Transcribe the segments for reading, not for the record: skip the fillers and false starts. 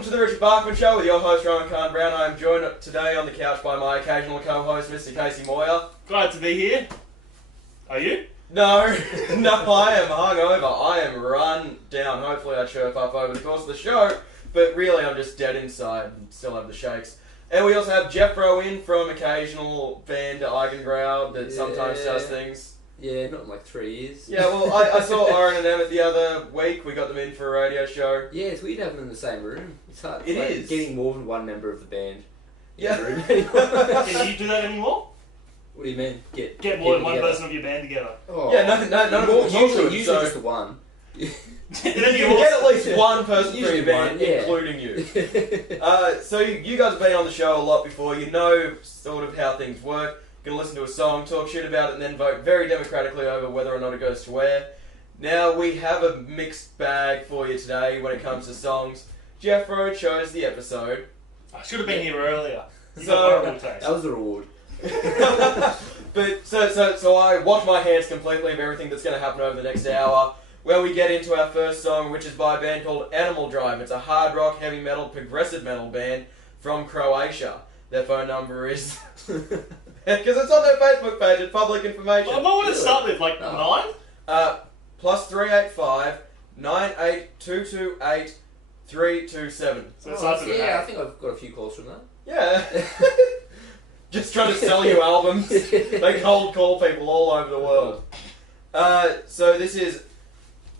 Welcome to the Richard Bachman Show with your host Rohan Brown. I am joined today on the couch by my occasional co-host, Mr. Casey Moir. Glad to be here. Are you? No, no, I am hungover. I am run down. Hopefully I chirp up over the course of the show, but really I'm just dead inside and still have the shakes. And we also have Jeffro in from occasional band Eigengrau that sometimes does things. Yeah, not in like 3 years. Yeah, well, I saw Auri and Emmett the other week. We got them in for a radio show. Yeah, it's weird having them in the same room. It's hard. It like, is. Getting more than one member of the band. Yeah. In the room. Can you do that anymore? What do you mean? Get more than one person of your band together. Oh. Yeah, none of them Usually so just the one. And you then can get at least one person for Usually your band, one, yeah. including you. So you guys have been on the show a lot before. You know sort of how things work. You're going to listen to a song, talk shit about it, and then vote very democratically over whether or not it goes to where. Now, we have a mixed bag for you today when it comes to songs. Jeffro chose the episode. I should have been here earlier. You So- got horrible taste. That was the reward. But so I wash my hands completely of everything that's going to happen over the next hour, where we get into our first song, which is by a band called Animal Drive. It's a hard rock, heavy metal, progressive metal band from Croatia. Their phone number is... Because it's on their Facebook page, it's public information. Well, what would it start with? Like 9? Plus 385 98228 327. So it starts with an yeah, I eight. think I've got a few calls from that. Yeah. Just trying to sell you albums. They cold call people all over the world. So this is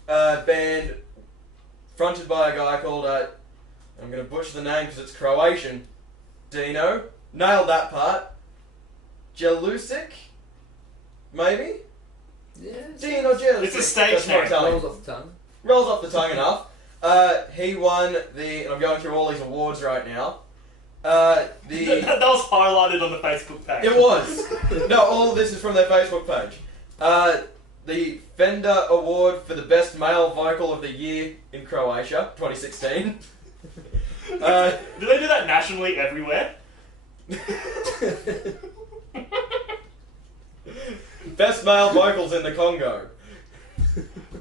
a band fronted by a guy called, I'm going to butcher the name because it's Croatian, Dino. Nailed that part. Jelusic? Maybe? Yeah. Dino Jelusic. It's a stage That's what I'm name. telling Rolls you. off the tongue. Rolls off the tongue enough. He won the... And I'm going through all these awards right now. That was highlighted on the Facebook page. It was. No, all of this is from their Facebook page. The Fender Award for the Best Male Vocal of the Year in Croatia, 2016. Do they do that nationally everywhere? Best male vocals in the Congo.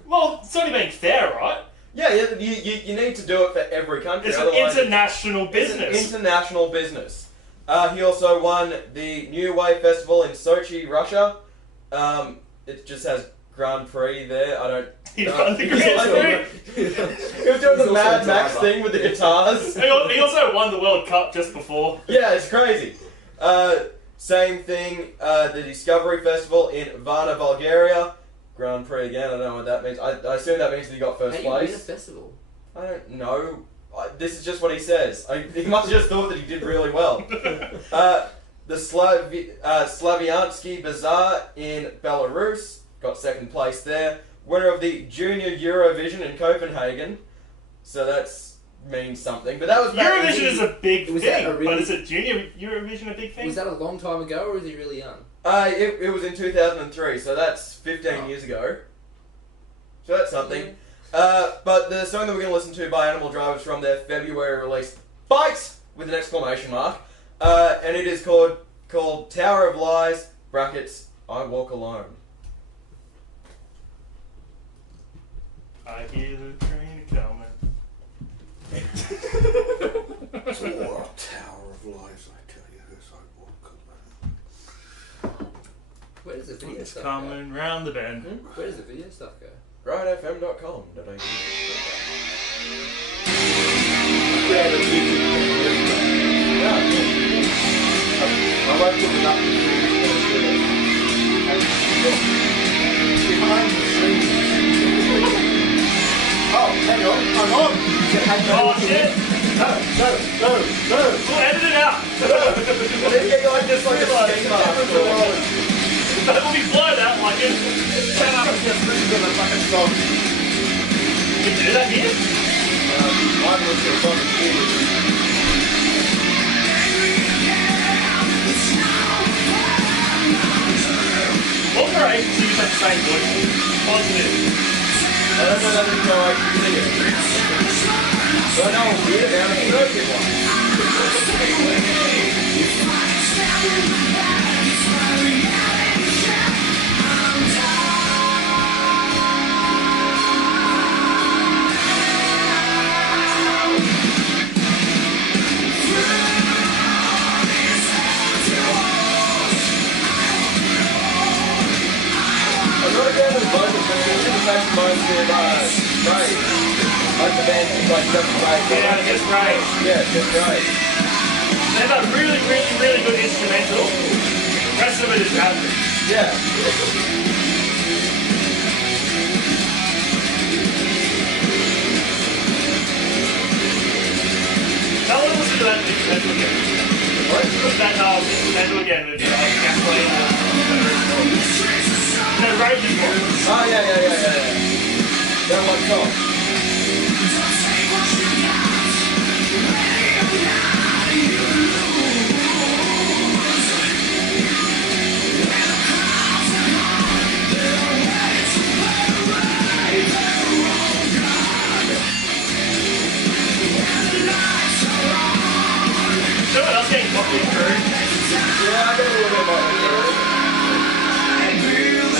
Well, it's only being fair, right? Yeah, you need to do it for every country. It's an otherwise international it's business. an international business. He also won the New Wave Festival in Sochi, Russia. It just has Grand Prix there. I don't. He know. won the He's Grand like- Prix. He was doing the He's Mad also a Max driver. thing with the guitars. He also won the World Cup just before. Yeah, it's crazy. Same thing, the Discovery Festival in Varna, Bulgaria. Grand Prix again, I don't know what that means. I assume that means that he got first How do you win a place. festival? I don't know. This is just what he says. He must have just thought that he did really well. The Slaviansky Bazaar in Belarus got second place there. Winner of the Junior Eurovision in Copenhagen. So that's means something. But that was back in Eurovision is a big Was that thing, a really- but is it Junior Eurovision a big thing? Was that a long time ago, or was he really young? It was in 2003, so that's 15 years ago. So that's something. But the song that we're going to listen to by Animal Drive is from their February release, Bite! With an exclamation mark. And it is called Tower of Lies, brackets, I Walk Alone. I hear the train coming. It's a Tower of Lies, I tell you, as I walk alone. Where does the video It's stuff coming round the bend. go? Where does the video stuff go? RightFM.com. I like looking up behind the scenes. Oh, hang on. Oh shit! No. We'll edit it out! Well, they get like this, like a ski mask. That will be blurred out like it. Shut up, just listen to the fucking song. Can you do that here? I'm listening to the song. All Croatians use that same voice. Positive. I don't know that there's no way to sing it. But I know a weird amount of Serbian one. reputation reminds me of Ray. Like the band is like Just Ray. Yeah, Just Ray. Yeah, Just Ray. They have a really, really, really good instrumental. The rest of it is average. Yeah. I want to listen to that instrumental again. What? That instrumental again with gasoline. No, Rage's one. Oh, yeah. That one song. Someone else getting coffee through. Yeah, I got a little bit more.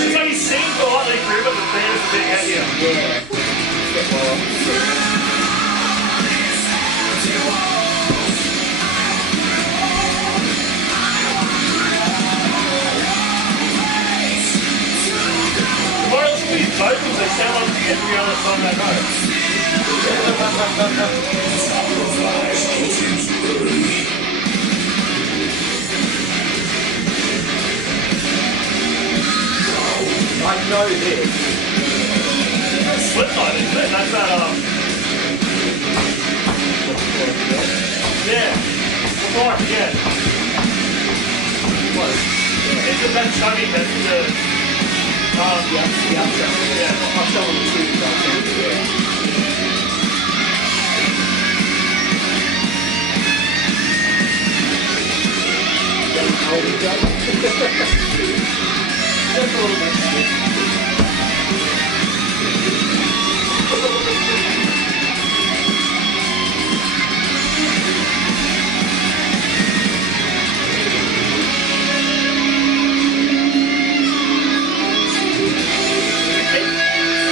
It's like he's singing politely through, but the band is a bit heavier. Yeah. More else with these vocals, they sound like every other song they wrote. I know this. Slipknot, isn't it? That's that, yeah. Moir, yeah. What? It's the best chugging that's the, The outro. yeah. I'll show them the tunes, I'll send you, yeah. Hallowing joke? Just a little bit.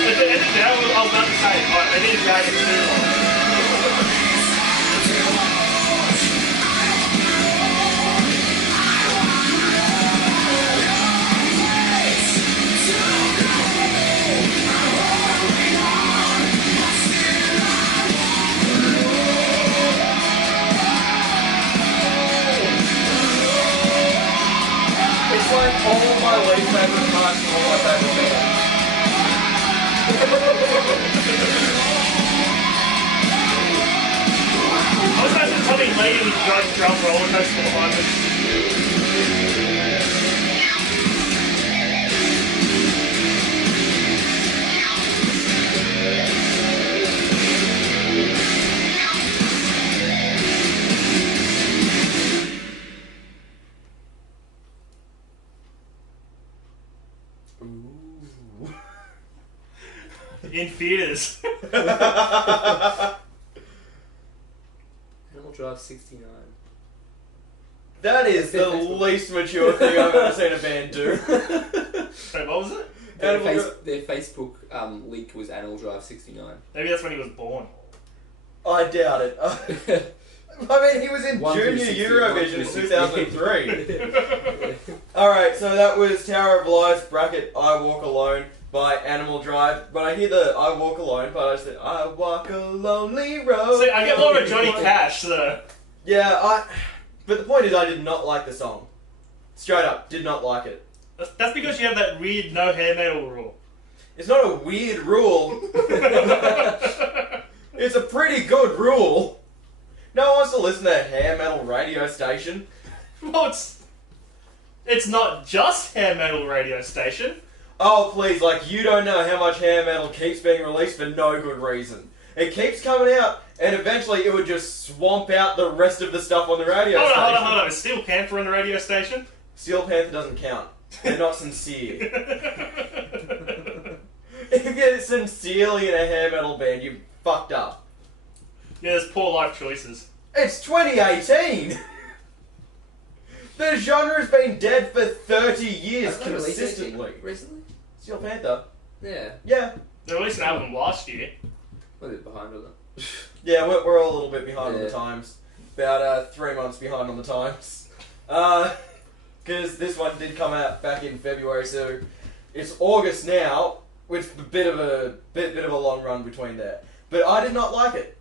At the end of the day, I was about to say, oh, they need to drag it too long. It's like all of my least favorite parts and all my favorite bands. I was supposed to tell me lady with drunk drum roller coaster behind us. In theaters. Animal Drive 69. That is the least mature thing I've ever seen a band do. Wait, what was it? Their Facebook leak was Animal Drive 69. Maybe that's when he was born. I doubt it. I mean, he was in Junior Eurovision in 2003. Alright, so that was Tower of Lies, bracket, I Walk Alone by Animal Drive. But I hear the I Walk Alone, but I said, I walk a lonely road. See, I get more of a Johnny Cash, so... Yeah, but the point is I did not like the song. Straight up, did not like it. That's because you have that weird no hair metal rule. It's not a weird rule. It's a pretty good rule. No one wants to listen to a hair metal radio station. Well, it's not just hair metal radio station. Oh, please, like, you don't know how much hair metal keeps being released for no good reason. It keeps coming out, and eventually it would just swamp out the rest of the stuff on the radio Hold station. on. Is Steel Panther on the radio station? Steel Panther doesn't count. They're not sincere. If you're sincerely in a hair metal band, you fucked up. Yeah, there's poor life choices. It's 2018! The genre's been dead for 30 years Hasn't it released consistently. anything recently? Steel Panther? Yeah. Yeah. They released an album last year. What is it behind all that? Yeah, we're all a little bit behind on the Yeah. times. About 3 months behind on the times. Because this one did come out back in February, so it's August now. With a bit of a long run between there. But I did not like it.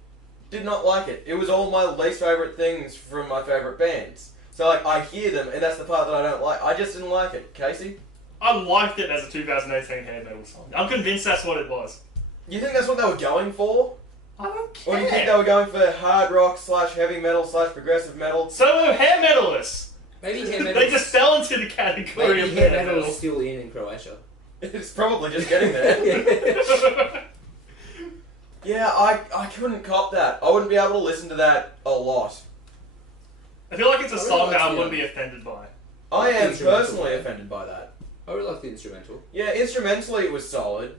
Did not like it. It was all my least favourite things from my favourite bands. So like I hear them, and that's the part that I don't like. I just didn't like it. Casey? I liked it as a 2018 hair metal song. I'm convinced that's what it was. You think that's what they were going for? I don't care. Or do you think they were going for hard rock / heavy metal / progressive metal? So they're hair metalists. Maybe hair metal. They just fell into the category Maybe of hair hair metal metal. is still in Croatia. It's probably just getting there. Yeah, I couldn't cop that. I wouldn't be able to listen to that a lot. I feel like it's a I really song like that I the, wouldn't be offended by. I am Instrumental. personally offended by that. I really like the instrumental. Yeah, instrumentally it was solid.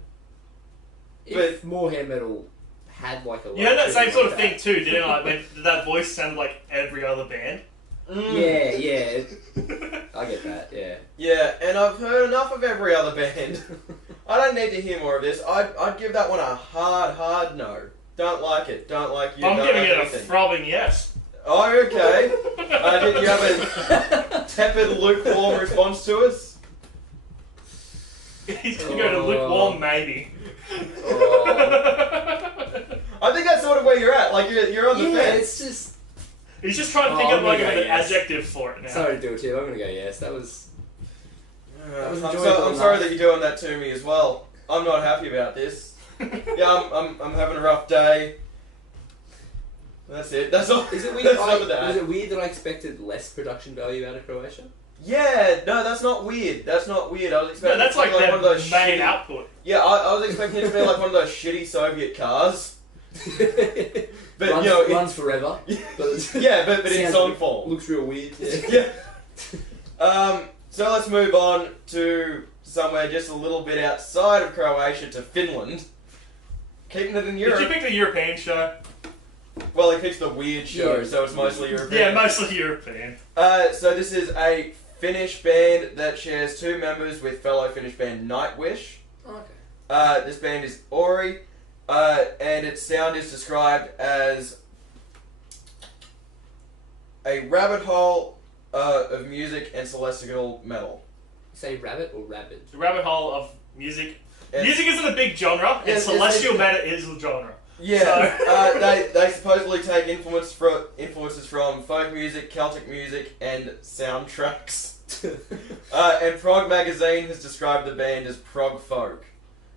If more hair metal had like a... You had that same sort of thing too, didn't I? When that voice sounded like every other band. Yeah, yeah. I get that, yeah. Yeah, and I've heard enough of every other band. I don't need to hear more of this. I'd give that one a hard no. Don't like it. Don't like you. I'm don't giving like it a anything. throbbing yes. Oh, okay. Did you have a tepid, lukewarm response to us? He's gonna go to lukewarm, maybe. I think that's sort of where you're at. Like you're on the Yeah, fence. it's just... He's just trying to think I'm of like gonna go an yes. adjective for it now. Sorry to do it to you, I'm gonna go yes. That was... I'm enjoyable sorry enough. that you're doing that to me as well. I'm not happy about this. Yeah, I'm having a rough day. That's it. That's all. Is it weird? That's all that. Was it weird that I expected less production value out of Croatia? Yeah, no, that's not weird. That's not weird. I was expecting No, that's it to be like one of their those main shitty. output. Yeah, I was expecting it to be like one of those shitty Soviet cars. But runs, you know, runs forever. But yeah, but in sounds- song form. Looks real weird. Yeah. Yeah. So let's move on to somewhere just a little bit outside of Croatia to Finland. Keeping it in Did Europe. you pick the European show? Well, he picks the weird show, Yeah. so it's mostly European. Yeah, mostly European. So this is a Finnish band that shares two members with fellow Finnish band Nightwish. Okay. This band is Auri, and its sound is described as a rabbit hole of music and celestial metal. Say rabbit or rabbit? The rabbit hole of music. Yes. Music isn't a big genre, and Yes, celestial yes. matter is a genre. Yeah, So- they supposedly take influences from folk music, Celtic music, and soundtracks. And Prog Magazine has described the band as prog folk,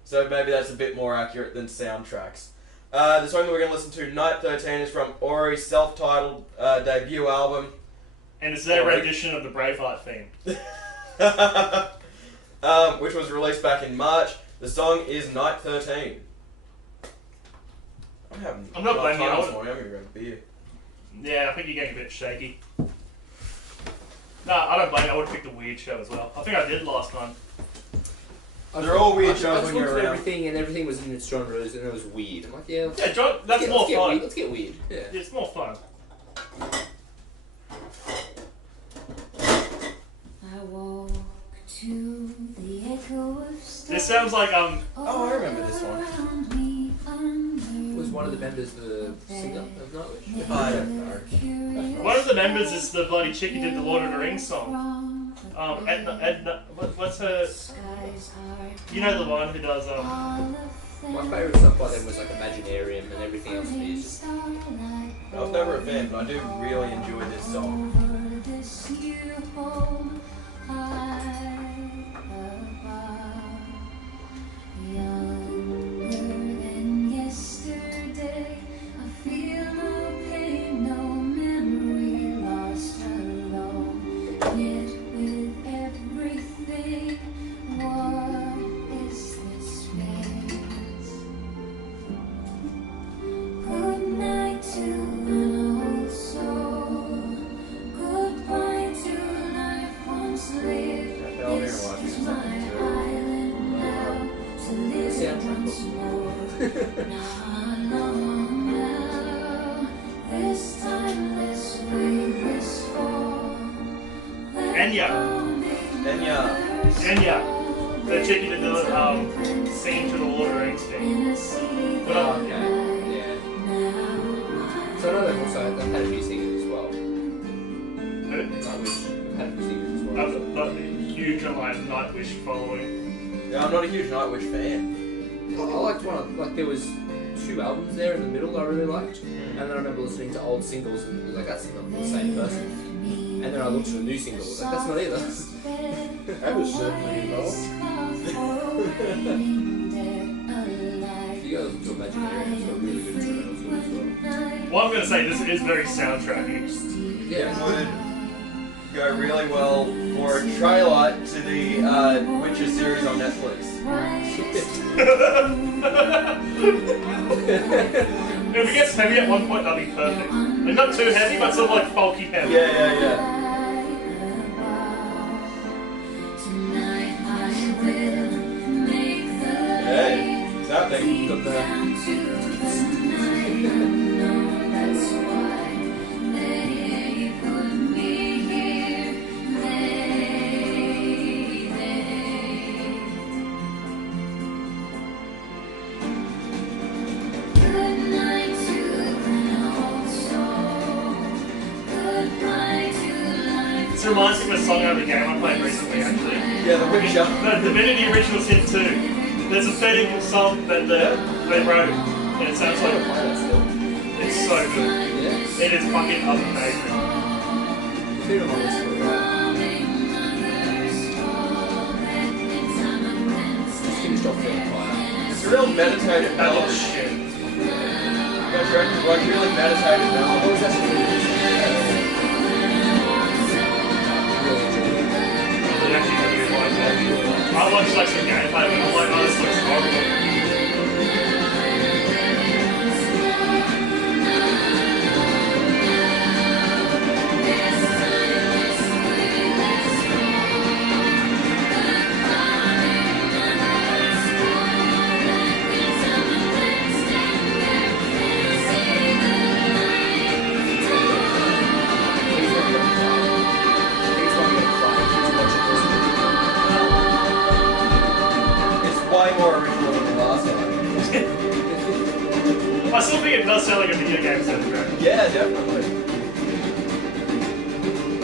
so maybe that's a bit more accurate than soundtracks. The song that we're going to listen to, Night 13, is from Auri's self-titled debut album, And it's their Alright. rendition of the Braveheart theme. which was released back in March. The song is Night 13. I'm not blaming you, I I'm wouldn't- going to grab a beer. Yeah, I think you're getting a bit shaky. No, I don't blame you. I would have picked the weird show as well. I think I did last time. They're all weird I shows just when you're looked at around. everything, and everything was in its genres, and it was weird. I'm like, yeah, Yeah, John, that's more let's get fun. weird. Let's get weird. Yeah. It's more fun. I walk to the echo of stars. This sounds like Oh, I remember this one. around me under Was one of the members the singer of Nightwish? I don't know. one of the members is the bloody chick who did the Lord of the Rings song. Edna, what's her? Skies are You know the one who does all of My them. favourite stuff by them was like Imaginarium, and everything else to me is just... I was never a fan, but I do really enjoy this song. Over this new home high above, younger than yesterday. I feel no pain, no memory lost alone. Yet with everything, what is this space? Good night to an old soul. Goodbye to life once lived. I'll be This watching is something my too. island now, to live it once more. Not long now, this timeless wistful. Enya, the chick who did the scene to the Lord of the Rings thing. But Oh, okay. Yeah. So I know they've also they've had a few singers as well. Nightwish. They've had a few singers as well. I'm not a huge on my Nightwish following. Yeah, I'm not a huge Nightwish fan. I liked one. Like there was 2 albums there in the middle I really liked, and then I remember listening to old singles and was like, that's not the same person. And then I looked at the new single, I was like, that's not either. That was certainly involved. You go to Imaginary, it's got really good instrumentals to it as well. Well, I'm going to say this is very soundtracky. Yeah. Would go really well for a trailer to the Witcher series on Netflix. If it gets heavy at one point, that'll be perfect. And not too heavy, but sort of like folky heavy. Yeah. Hey, it's happening. Got the This reminds me of a song out of a game I played recently, actually. Yeah, The Witcher. The minute the original's hit 2, there's a setting song that they wrote, and it sounds like it's so good. yeah. It is fucking amazing. Freedom on this one, right? Just finished off Feeling Fire. It's a real meditative That melody. looks shit. Don't you reckon? Like really meditative What melody. was that song? It actually really like that. I watched like some gameplay, but I'm like, oh, this looks horrible. Way more original than the last one. I still think it does sound like a video game soundtrack. Yeah, definitely.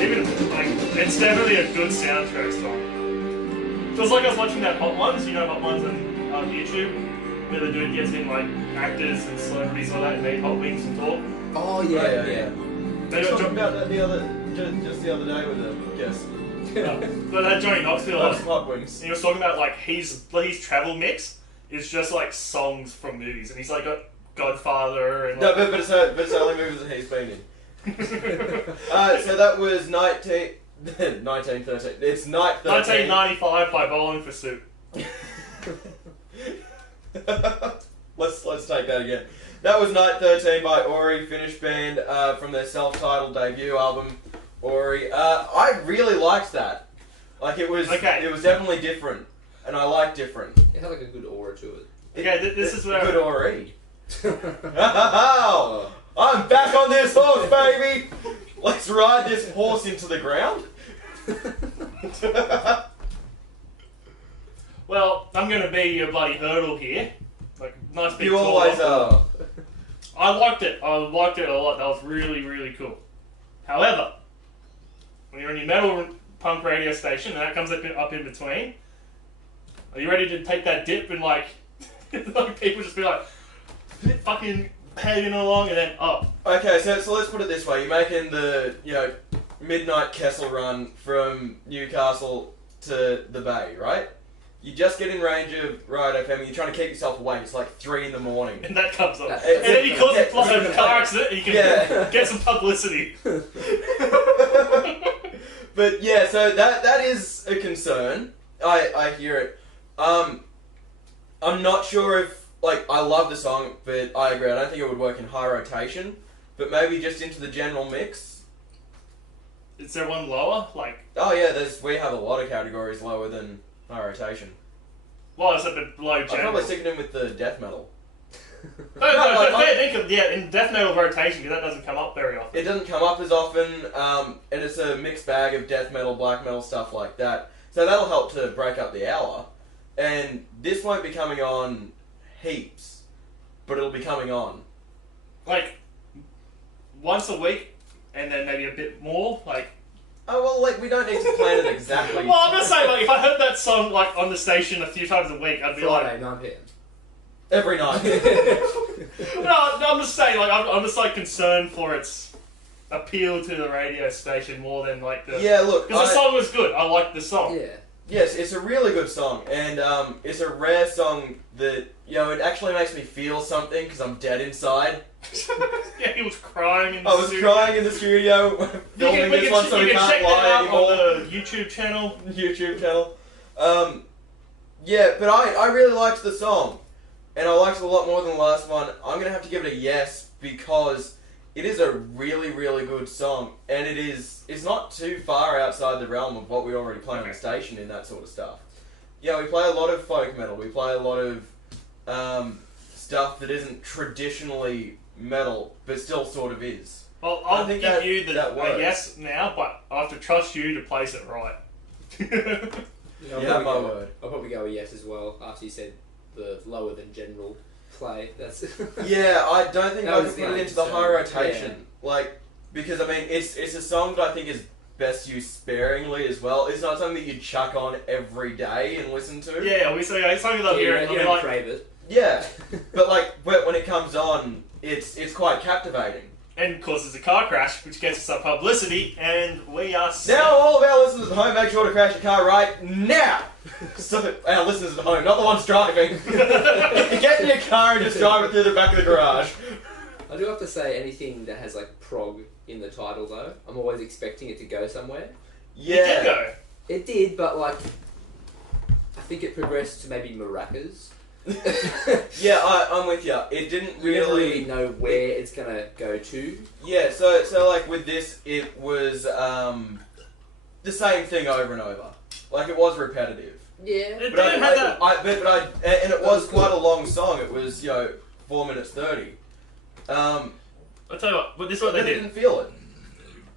Even like, it's definitely a good soundtrack song. It was like I was watching that Hot Ones, you know, Hot Ones on YouTube, where the dude gets in like actors and celebrities like that and they hot wings and talk. Oh, Yeah. yeah. They We got talked about that just the other day with a guest. but that Johnny Knoxville, Loves and hot wings. he was talking about like his travel mix is just like songs from movies, and he's like got Godfather and No, like, but it's only movies that he's been in. So that was 1913. It's night 13. 1995 by Bowling for Soup. Let's take that again. That was Night 13 by Auri, Finnish band from their self-titled debut album, Auri. I really liked that. Like it was definitely different, and I like different. It had like a good aura to it. Okay, this is where good Auri. I'm back on this horse, baby. Let's ride this horse into the ground. Well, I'm gonna be your bloody hurdle here. Like nice big. You always are. I liked it. I liked it a lot. That was really, really cool. However, when you're on your metal punk radio station and that comes up in between, are you ready to take that dip and like, like people just be like, fucking pegging along and then up? Okay, so let's put it this way: you're making the midnight Kessel run from Newcastle to the Bay, right? You just get in range of Ride FM and you're trying to keep yourself awake. It's like 3 in the morning. And that comes up. That's And then you cause it. a car accident and you can get some publicity. But yeah, so that is a concern. I hear it. I'm not sure if I love the song, but I agree. I don't think it would work in high rotation. But maybe just into the general mix. Is there one lower? Like, Oh yeah, we have a lot of categories lower than high rotation. well, it's a bit below I'd general. probably stick it in with the death metal. Think of in death metal rotation because that doesn't come up very often. It doesn't come up as often, and it's a mixed bag of death metal, black metal, stuff like that. So that'll help to break up the hour. And this won't be coming on heaps, but it'll be coming on. Like once a week, and then maybe a bit more. Like, Oh, well, we don't need to plan it exactly. well, I'm gonna say if I heard that song on the station a few times a week, I'd be Friday, 9 p.m. Every night. No, I'm just saying, like, I'm just like concerned for its appeal to the radio station more than like the. Yeah, look. Because the song was good. I liked the song. Yeah. Yes, it's a really good song, and it's a rare song that, you know, it actually makes me feel something because I'm dead inside. Yeah, he was crying in the I was studio. crying in the studio filming this one, so we can't check lie that out anymore. on the YouTube channel. YouTube channel. Yeah, but I really liked the song, and I liked it a lot more than the last one. I'm gonna have to give it a yes because it is a really, really good song, and it's not too far outside the realm of what we already play on the station in that sort of stuff. Yeah, we play a lot of folk metal. We play a lot of stuff that isn't traditionally metal, but still sort of is. Well, I'll think give that- you that a works. yes now, but I have to trust you to place it right. I'll Yeah, my probably go- word. I'll probably go a yes as well after you said the lower than general play. That's Yeah, I don't think That I was could the put it into the high only rotation. concern. Like, because I mean, it's a song that I think is best used sparingly as well. It's not something that you chuck on every day and listen to. Yeah, we say it's something they'll hear it. you They'll be don't like, crave it. Yeah, but when it comes on, it's quite captivating. and of course, there's a car crash, which gets us some publicity, and we are set. Now, all of our listeners at home, make sure to crash your car right now. So, our listeners at home, not the ones driving. Get in your car and just drive it through the back of the garage. I do have to say, anything that has like prog in the title though, I'm always expecting it to go somewhere. You did Yeah. go. It did, but like, I think it progressed to maybe maracas. Yeah, I'm with you. It didn't You never really really. know where it's gonna go to. Yeah, so like with this, it was the same thing over and over. Like it was repetitive. Yeah. It But didn't have that. and it was quite a long song. It was 4 minutes 30. I'll tell you what, but this is what they But it did. didn't feel it.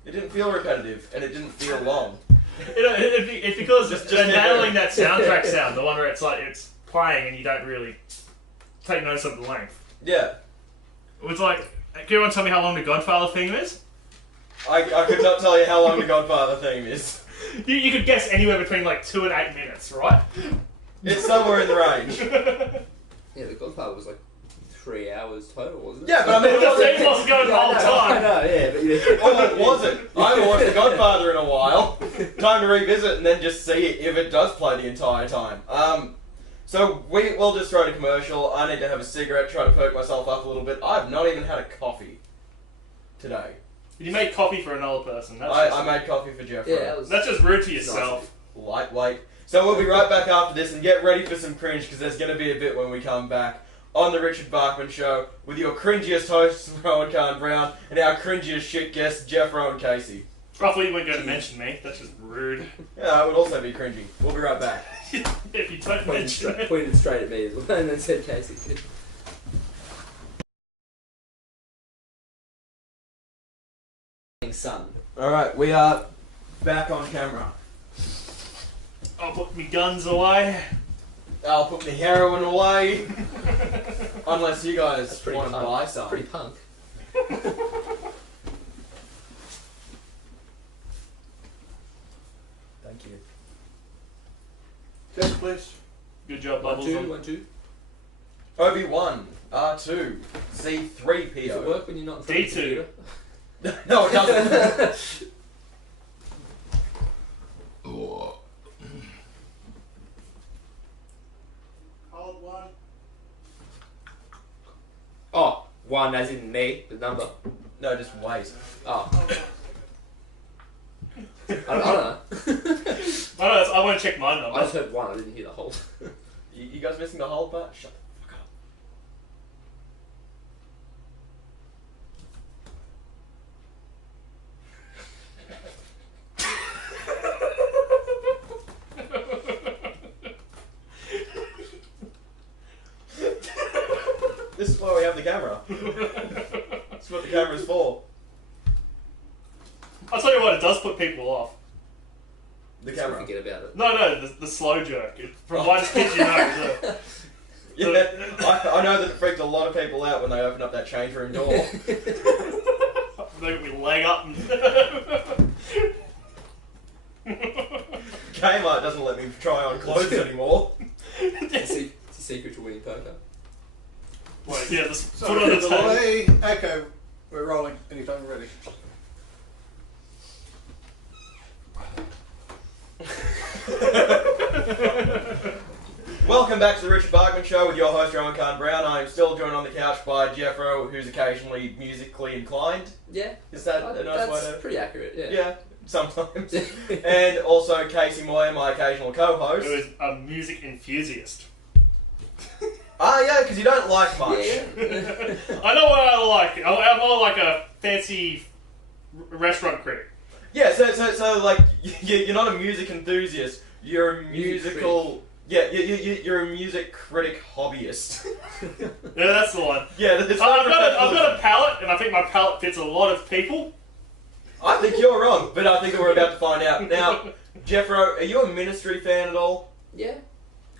It didn't feel repetitive, and it didn't feel long. It's because Just they're nailing different. that soundtrack sound, the one where it's like it's playing and you don't really take notice of the length. Yeah, It was like, can anyone tell me how long the Godfather theme is? I could not tell you how long the Godfather theme is. You could guess anywhere between like 2 and 8 minutes, right? It's somewhere in the range. Yeah, the Godfather was like 3 hours total, wasn't it? Yeah, but I mean, it The wasn't. theme wasn't going the whole I time. know, yeah, but yeah. Oh, it wasn't. I haven't watched The Godfather in a while. Time to revisit and then just see if it does play the entire time. So we'll just throw to commercial. I need to have a cigarette, try to perk myself up a little bit. I've not even had a coffee today. You made coffee for another person. That's, I made coffee for Jeffro. Yeah, that was that's just rude to nice yourself. of Lightweight. So we'll be right back after this and get ready for some cringe because there's going to be a bit when we come back on the Richard Bachman Show with your cringiest hosts, Rohan and Brown, and our cringiest shit guests, Jeffro and Casey. Roughly, you weren't going to mention me. That's just rude. Yeah, I would also be cringy. We'll be right back. If you don't mention it. pointed straight at me as well, and then said Casey. Son. Alright, we are back on camera. I'll put my guns away. I'll put the heroin away. Unless you That's guys pretty want to punk. buy some. Pretty punk. Thank you. Yes, please. Good job, 1, Bubbles. 2, 1, 2. Obi-Wan, R2, Does it C-3PO. work when you're not in front of the D2. computer? No, it doesn't. Hold one. Oh, 1 as in me, the number. No, just wait. Oh. I don't know. I want to check my I number. just heard 1, I didn't hear the whole. You guys missing the whole part? Shut the fuck up. This is why we have the camera. That's what the camera's for. I'll tell you what, it does put people off. The So camera. forget about it. No, the slow jerk. From one kid you know. Yeah, I know that it freaked a lot of people out when they opened up that change room door. They got me leg up. Kmart doesn't let me try on clothes anymore. It's a secret to winning poker. Like, yeah, just So put on the table. delay, echo. We're rolling. Anytime we're ready. Welcome back to the Richard Bachman Show with your host Rohan Brown. I am still joined on the couch by Jeffro, who's occasionally musically inclined. Yeah. Is that a nice way That's to... pretty accurate, yeah. Yeah, sometimes. And also Casey Moir, my occasional co-host. Who is a music enthusiast. Yeah, because you don't like much. Yeah. I know what I like. I'm more like a fancy restaurant critic. Yeah, so like, you're not a music enthusiast. You're a musical... Yeah, you're a music critic hobbyist. Yeah, that's the one. Yeah, I've got a palette, and I think my palette fits a lot of people. I think you're wrong, but I think we're about to find out. Now, Jeffro, are you a Ministry fan at all? Yeah.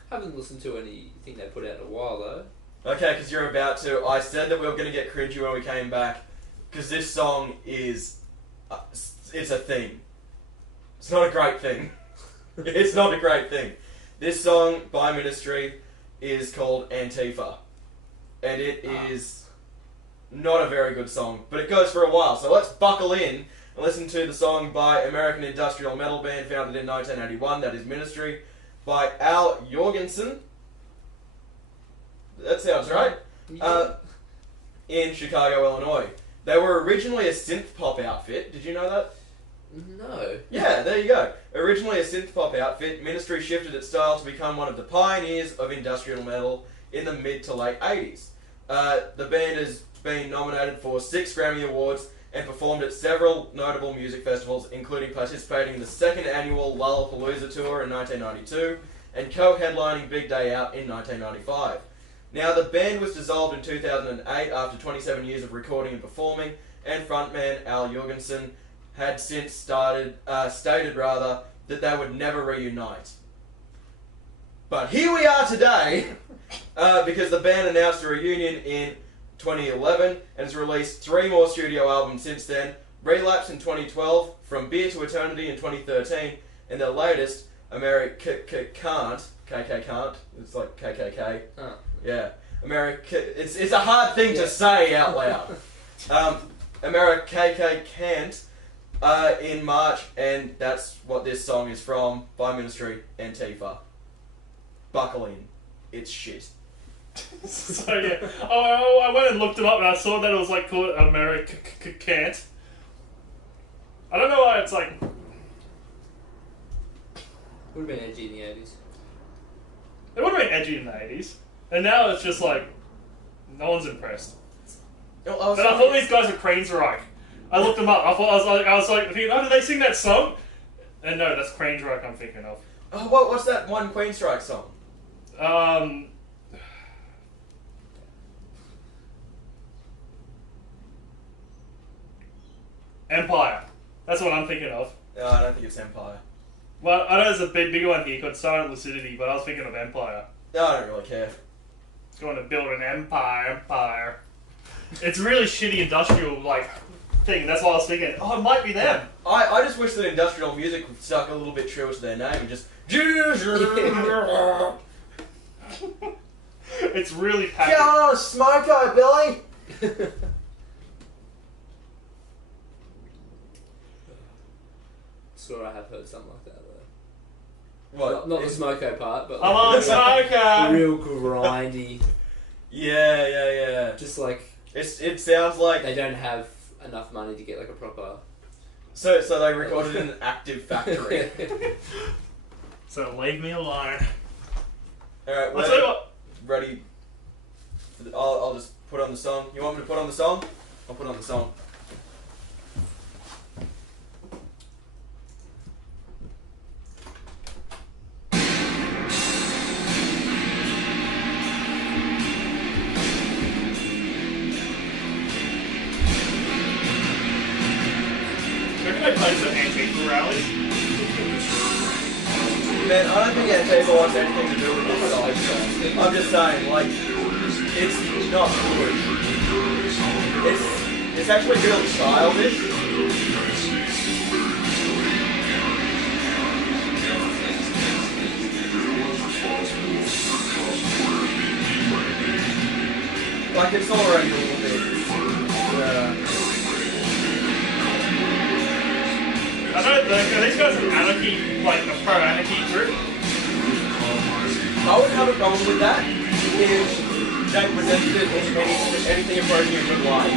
Haven't listened to anything they put out in a while though. Okay, because you're about to. I said that we were going to get cringy when we came back, because this song is... it's a thing. It's not a great thing. It's not a great thing. This song by Ministry is called Antifa. And it is not a very good song, but it goes for a while. So let's buckle in and listen to the song by American industrial metal band founded in 1981, that is Ministry, by Al Jorgensen. That sounds right. In Chicago, Illinois. They were originally a synth pop outfit. Did you know that? No. Yeah, there you go. Originally a synth pop outfit, Ministry shifted its style to become one of the pioneers of industrial metal in the mid to late 80s. The band has been nominated for 6 Grammy Awards and performed at several notable music festivals, including participating in the 2nd annual Lollapalooza tour in 1992 and co-headlining Big Day Out in 1995. Now, the band was dissolved in 2008 after 27 years of recording and performing, and frontman Al Jorgensen had since stated that they would never reunite. But here we are today, because the band announced a reunion in 2011 and has released 3 more studio albums since then. Relapse in 2012, From Beer to Eternity in 2013, and their latest, Can't, KK Can't, it's like KKK. Oh. Yeah, it's a hard thing to say out loud. KK Can't, in March, and that's what this song is from, by Ministry, Antifa. Buckle in. It's shit. So yeah, I went and looked it up, and I saw that it was like called Can't. I don't know why it's like... Would have been edgy in the 80s. It would have been edgy in the 80s. And now it's just like... No one's impressed. I But I thought these guys were Queensryche. I looked them up. I was like, oh, did they sing that song? And no, that's Queensryche I'm thinking of. Oh, what's that one Queensryche song? Empire. That's what I'm thinking of. No, I don't think it's Empire. Well, I know there's a bigger one here called Silent Lucidity, but I was thinking of Empire. No, I don't really care. Going to build an empire. It's really shitty industrial, like, thing. That's why I was thinking, oh, it might be them. I just wish that industrial music would stuck a little bit true to their name and just... It's really packed. Get on a smoko, Billy! Sure, I have heard something like that though. What? Not the smoko part, but I'm like on smoker! real grindy. Yeah. Just like It sounds like... they don't have enough money to get like a proper... So they recorded in an active factory. So leave me alone. Alright, I'll tell you what. ready. I'll just put on the song. You want me to put on the song? I'll put on the song. Reckon they play some Antifa rallies? Man, I don't think Antifa wants anything to do with this song. I'm just saying, like, it's not good. It's actually real childish. Like, it's already a little bit. I know, these guys are anarchy, like a pro-anarchy group. I wouldn't have a problem with that if they presented it in anything approaching a good light.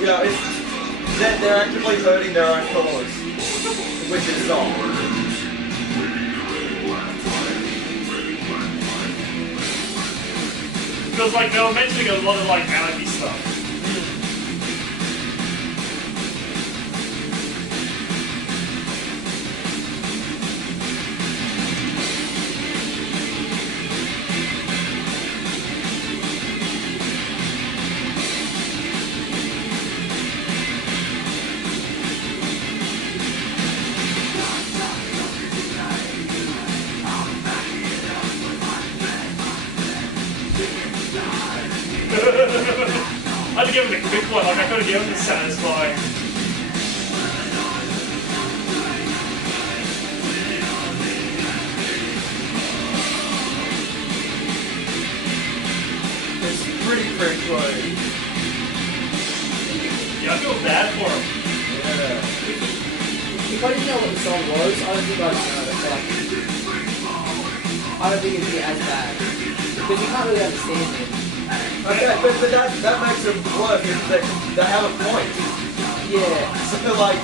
You know, they're actively hurting their own cause with this song. Because like they were mentioning a lot of like anarchy stuff. I had to give him a quick one, like I could have given him the satisfying. It's pretty close. Yeah, I feel bad for him. Yeah. If I didn't know what the song was, I don't think I'd know it. Like, I don't think it'd be as bad. Because you can't really understand it. Okay, but that makes it worse because they have a point. Yeah. So like,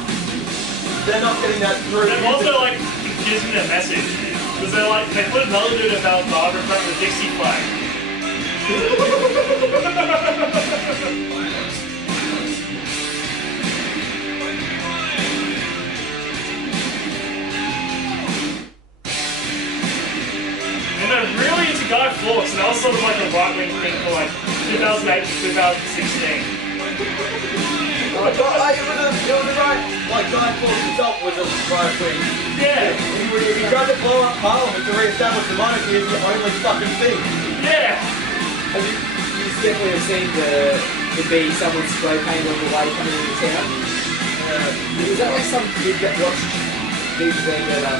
they're not getting that through. They're also like confusing their message. Because they're like, they put another dude about Barbara in front of the Dixie flag. And they're really into Guy Fawkes, and that was sort of like a right-wing thing for like 2008 to 2016. It was a right, like Guy Fawkes himself was a right wing. Yeah. He tried to blow up Parliament to re-establish the monarchy as the only fucking thing. Yeah. You definitely have seen the bee someone spray paint on the way coming into town. Was that like some kid that watched Big Vendetta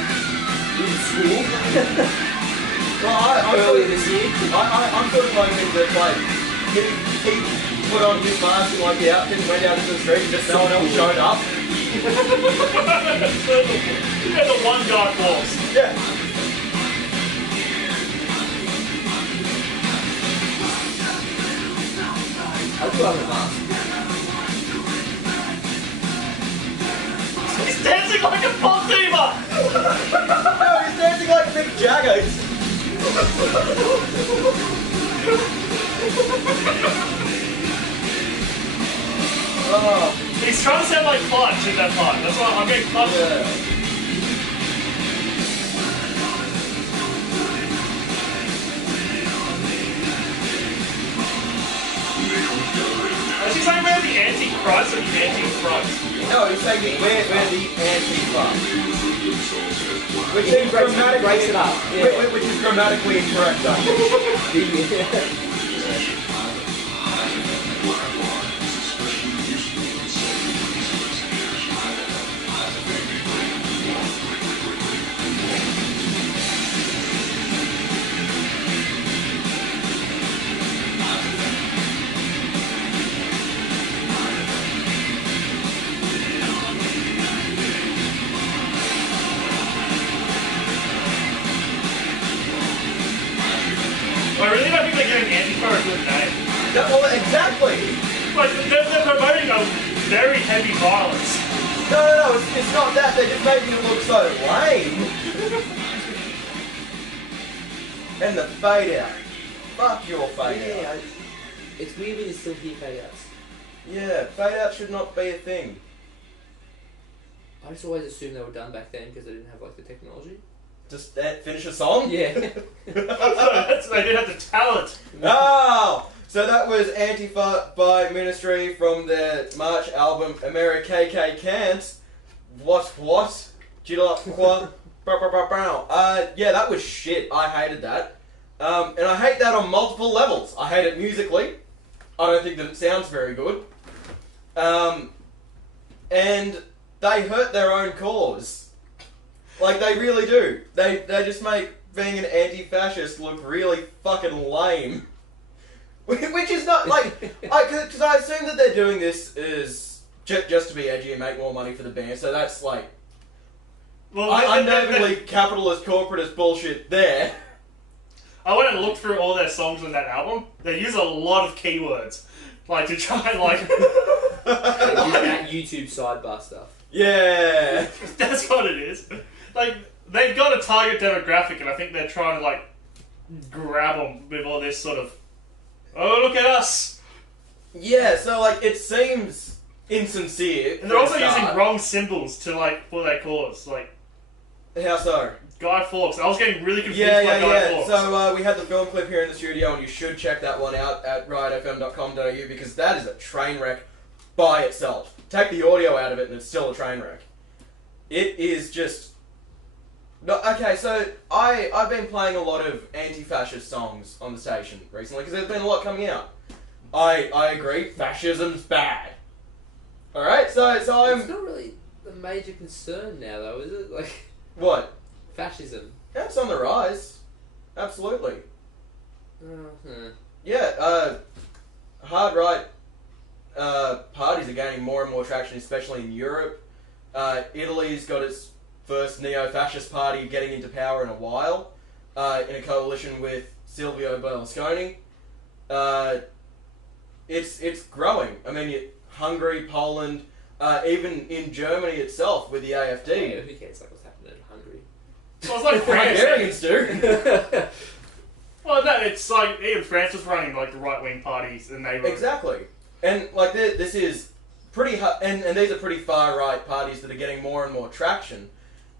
in school? Well, earlier this year? I'm sort of hoping that like he put on his mask and like the outfit and went out into the street and just no one else showed up. Yeah, the one Guy Fawkes. Yeah. I do have a mask. He's dancing like a pop diva! No, he's dancing like Mick Jagger. Oh, He's trying to sound like Clutch in that part. That's why I'm getting Clutch. yeah. Is he saying we're the Antichrist or the Antichrist? No, he's saying that we're the Antifa. Which He is breaks grammatically it up. Yeah. which is grammatically incorrect though. I really don't think they're giving Antifa a good name. Well, exactly. Like, they're promoting a very heavy violence. No, it's not that. They're just making it look so lame. And the fade out. Fuck your fade out. It's weird when you still hear fade outs. Yeah, fade out should not be a thing. I just always assumed they were done back then because they didn't have like the technology. Just finish a song? Yeah. They didn't have the talent. Oh! So that was Antifa by Ministry from their March album America KK Can't. What? Yeah, that was shit. I hated that. And I hate that on multiple levels. I hate it musically. I don't think that it sounds very good. And they hurt their own cause. Like, they really do. They just make being an anti-fascist look really fucking lame. Which is is not like because I assume that they're doing this is just to be edgy and make more money for the band. So that's like unnervingly capitalist corporatist bullshit there. I went and looked through all their songs on that album. They use a lot of keywords, like to try and like. That YouTube sidebar stuff. Yeah, that's what it is. Like they've got a target demographic, and I think they're trying to like grab them with all this sort of. Oh, look at us! Yeah, so like it seems insincere. And they're also using wrong symbols to like for their cause, like. How so? Guy Fawkes. I was getting really confused by Guy Fawkes. So we had the film clip here in the studio, and you should check that one out at riotfm.com.au because that is a train wreck by itself. Take the audio out of it, and it's still a train wreck. It is just. No, okay, so I've been playing a lot of anti-fascist songs on the station recently because there's been a lot coming out. I agree, fascism's bad. All right, so I'm. It's not really a major concern now, though, is it? Like. What? Fascism. Yeah, it's on the rise. Absolutely. Uh-huh. Yeah, hard right parties are gaining more and more traction, especially in Europe. Italy's got its first neo-fascist party getting into power in a while, in a coalition with Silvio Berlusconi. It's growing. I mean, Hungary, Poland, even in Germany itself with the AfD. Yeah, who cares like what's happening in Hungary? Well, it's like France. Hungarians do. Well, no, it's like even France was running like the right-wing parties, and they were Exactly, and like this is pretty, and these are pretty far-right parties that are getting more and more traction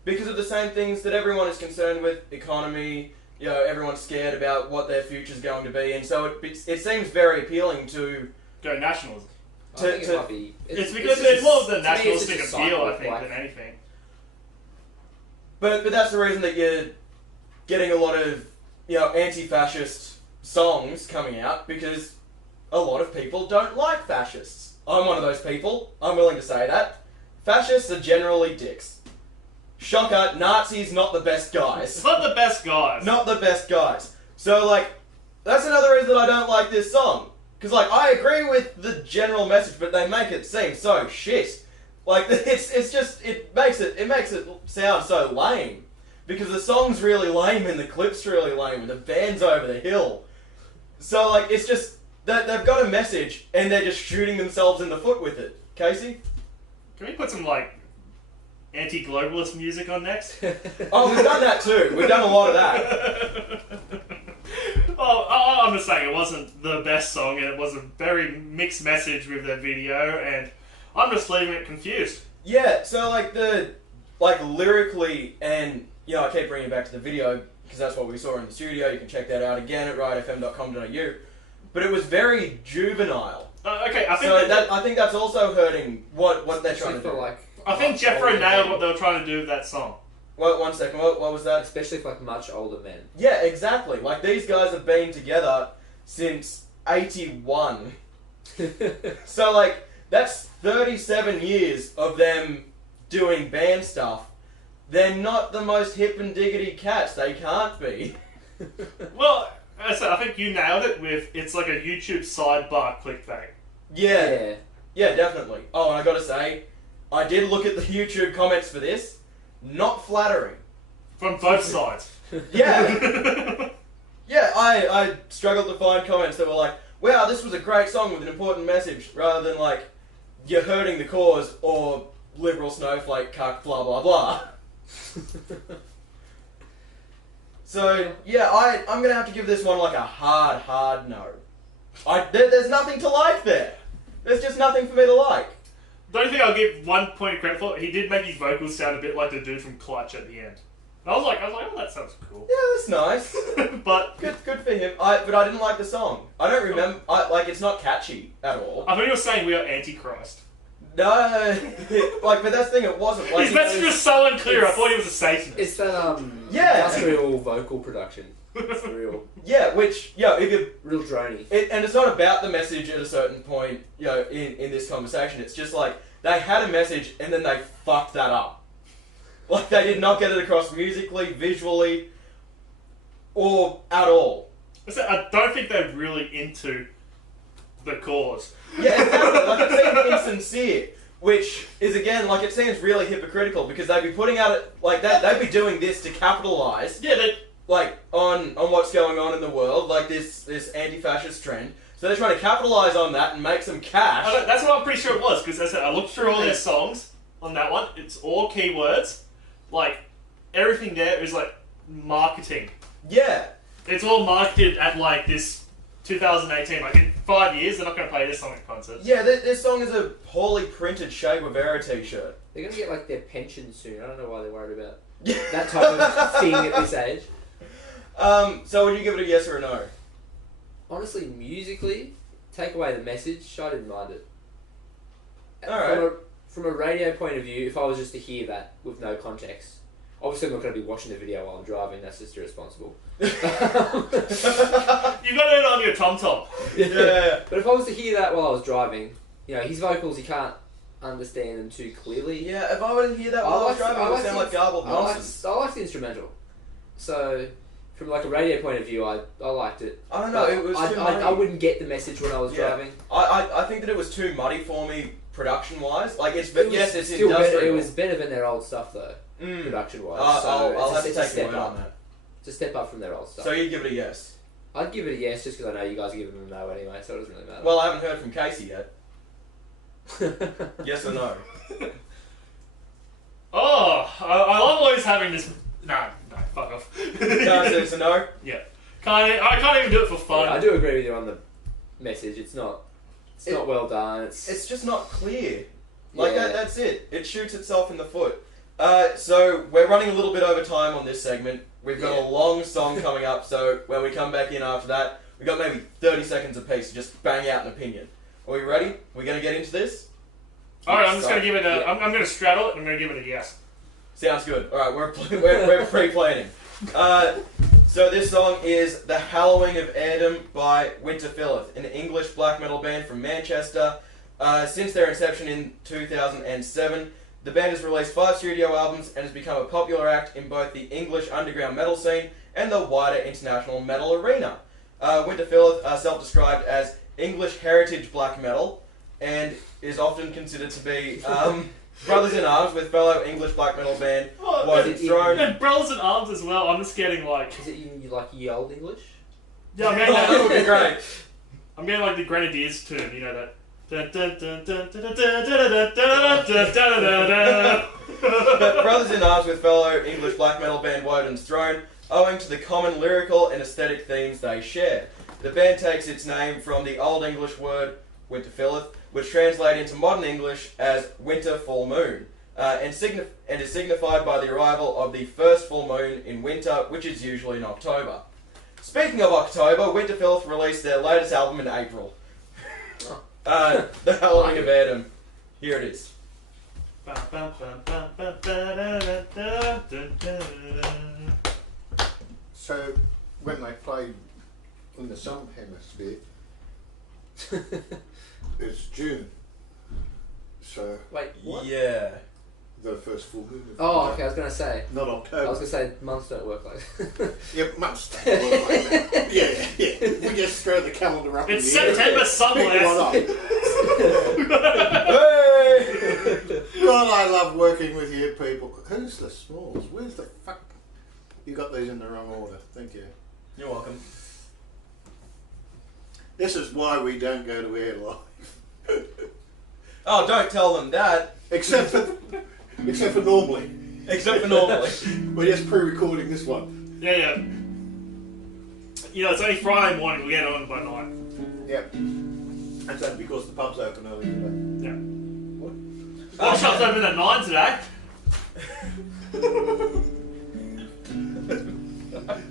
because of the same things that everyone is concerned with: economy. You know, everyone's scared about what their future's going to be, and so it seems very appealing to go nationalism. It's because it's more of the nationalistic appeal, I think, than anything. But that's the reason that you're getting a lot of anti-fascist songs coming out because a lot of people don't like fascists. I'm one of those people. I'm willing to say that. Fascists are generally dicks. Shocker, Nazis not the best guys. It's not the best guys. Not the best guys. So like, that's another reason I don't like this song. Because like, I agree with the general message, but they make it seem so shit. Like it makes it sound so lame because the song's really lame and the clip's really lame and the band's over the hill. So like it's just that they've got a message and they're just shooting themselves in the foot with it. Casey, can we put some like anti-globalist music on next? Oh, we've done that too. We've done a lot of that. Oh, I'm just saying it wasn't the best song and it was a very mixed message with their video and. I'm just leaving it confused. Yeah, so lyrically, and I keep bringing it back to the video because that's what we saw in the studio. You can check that out again at riotfm.com.au. But it was very juvenile. Okay, I think so I think that's also hurting what they're trying to do. I think Jeffro nailed what they were trying to do with that song. Well, 1 second. What was that? Especially for much older men. Yeah, exactly. Like these guys have been together since '81. So that's 37 years of them doing band stuff. They're not the most hip and diggity cats. They can't be. Well, I think you nailed it with it's like a YouTube sidebar clickbait. Yeah, definitely. Oh, and I gotta say, I did look at the YouTube comments for this. Not flattering. From both sides. Yeah. Yeah, I struggled to find comments that were like, wow, this was a great song with an important message, rather than like, you're hurting the cause, or liberal snowflake cuck, blah blah blah. So, yeah, I'm gonna have to give this one like a hard no. There's nothing to like there. There's just nothing for me to like. The only thing I'll give 1 point of credit for, he did make his vocals sound a bit like the dude from Clutch at the end. And I was like, oh, that sounds cool. Yeah, that's nice. But good for him. But I didn't like the song. I don't remember. It's not catchy at all. I thought you were saying we are Antichrist. No, but that's the thing. It wasn't. His message was so unclear. I thought he was a Satanist. It's that industrial vocal production. It's real. Yeah, which if you're real drony. And it's not about the message at a certain point. In this conversation, it's just like they had a message and then they fucked that up. Like they did not get it across musically, visually, or at all. I don't think they're really into the cause. Yeah, exactly. Like, it seems insincere, which is, again, like, it seems really hypocritical, because they'd be putting out, like, they'd be doing this to capitalise, Yeah, like, on what's going on in the world, like, this anti-fascist trend. So they're trying to capitalise on that and make some cash. that's what I'm pretty sure it was, because as I said, I looked through all their songs on that one. It's all keywords. Like, everything there is, like, marketing. Yeah. It's all marketed at, like, this 2018. Like, in 5 years, they're not going to play this song at concerts. Yeah, this song is a poorly printed Che Guevara t-shirt. They're gonna get like their pension soon. I don't know why they're worried about that type of thing at this age. So would you give it a yes or a no? Honestly, musically, take away the message, I didn't mind it. Alright. From a radio point of view, if I was just to hear that with no context, obviously I'm not going to be watching the video while I'm driving, that's just irresponsible. You got it on your tom-tom. Yeah. But if I was to hear that while I was driving, you know, his vocals, you can't understand them too clearly. Yeah, if I were to hear that while I was driving, it would sound like garbled nonsense. I liked the instrumental. So, from like a radio point of view, I liked it. I don't know, But it was too I muddy. wouldn't get the message when I was driving. I think that it was too muddy for me production-wise. Like, it's It's industrial. better, it was better than their old stuff though, production-wise. I'll have to it's a take step your word up. on that. It's a step up from their old stuff. So you'd give it a yes? I'd give it a yes just because I know you guys are giving them a no anyway, so it doesn't really matter. Well, I haven't heard from Casey yet. Yes or no? Oh, I love always having this... No, fuck off. No, so it's a no? Yeah. I can't even do it for fun. Yeah, I do agree with you on the message. It's not well done. It's just not clear. Like, Yeah. that's it. It shoots itself in the foot. So we're running a little bit over time on this segment. We've got a long song coming up, so when we come back in after that, we've got maybe 30 seconds apiece to just bang out an opinion. Are we ready? We're going to get into this? Alright, I'm just going to give it a... I'm going to straddle it and I'm going to give it a yes. Sounds good. Alright, we're pre-planning. So this song is The Hallowing of Heirdom by Winterfylleth, an English black metal band from Manchester. Since their inception in 2007, the band has released 5 studio albums and has become a popular act in both the English underground metal scene and the wider international metal arena. Winterfylleth are self-described as English heritage black metal and is often considered to be brothers in arms with fellow English black metal band Throne. And Brothers in Arms as well. I'm just getting like... Is it you like ye old English? Yeah, I'm getting That would be great. I'm getting like the Grenadiers tune, you know that. But brothers in arms with fellow English black metal band Woden's Throne, owing to the common lyrical and aesthetic themes they share. The band takes its name from the Old English word Winterfylleth, which translates into modern English as winter full moon, and is signified by the arrival of the first full moon in winter, which is usually in October. Speaking of October, Winterfylleth released their latest album in April. The Hallowing of Heirdom. Here it is. So, when they played in the Southern Hemisphere, it's June. So, Wait, what? Yeah. the first full moon. Oh, okay, I was going to say. Not I October. was going to say months don't work like that. Yeah, months don't work like that. Yeah. We just throw the calendar up It's in the September air. somewhere. Pick one up. Hey! God, I love working with you people. Who's the Smalls? Where's the fuck? You got these in the wrong order. Thank you. You're welcome. This is why we don't go to air live. Oh, don't tell them that. Except for normally. Except for normally. We're just pre-recording this one. Yeah. You know, it's only Friday morning, we'll get on by 9. Yep. And that's because the pub's open early today. Yeah. Our shop's open at 9 today.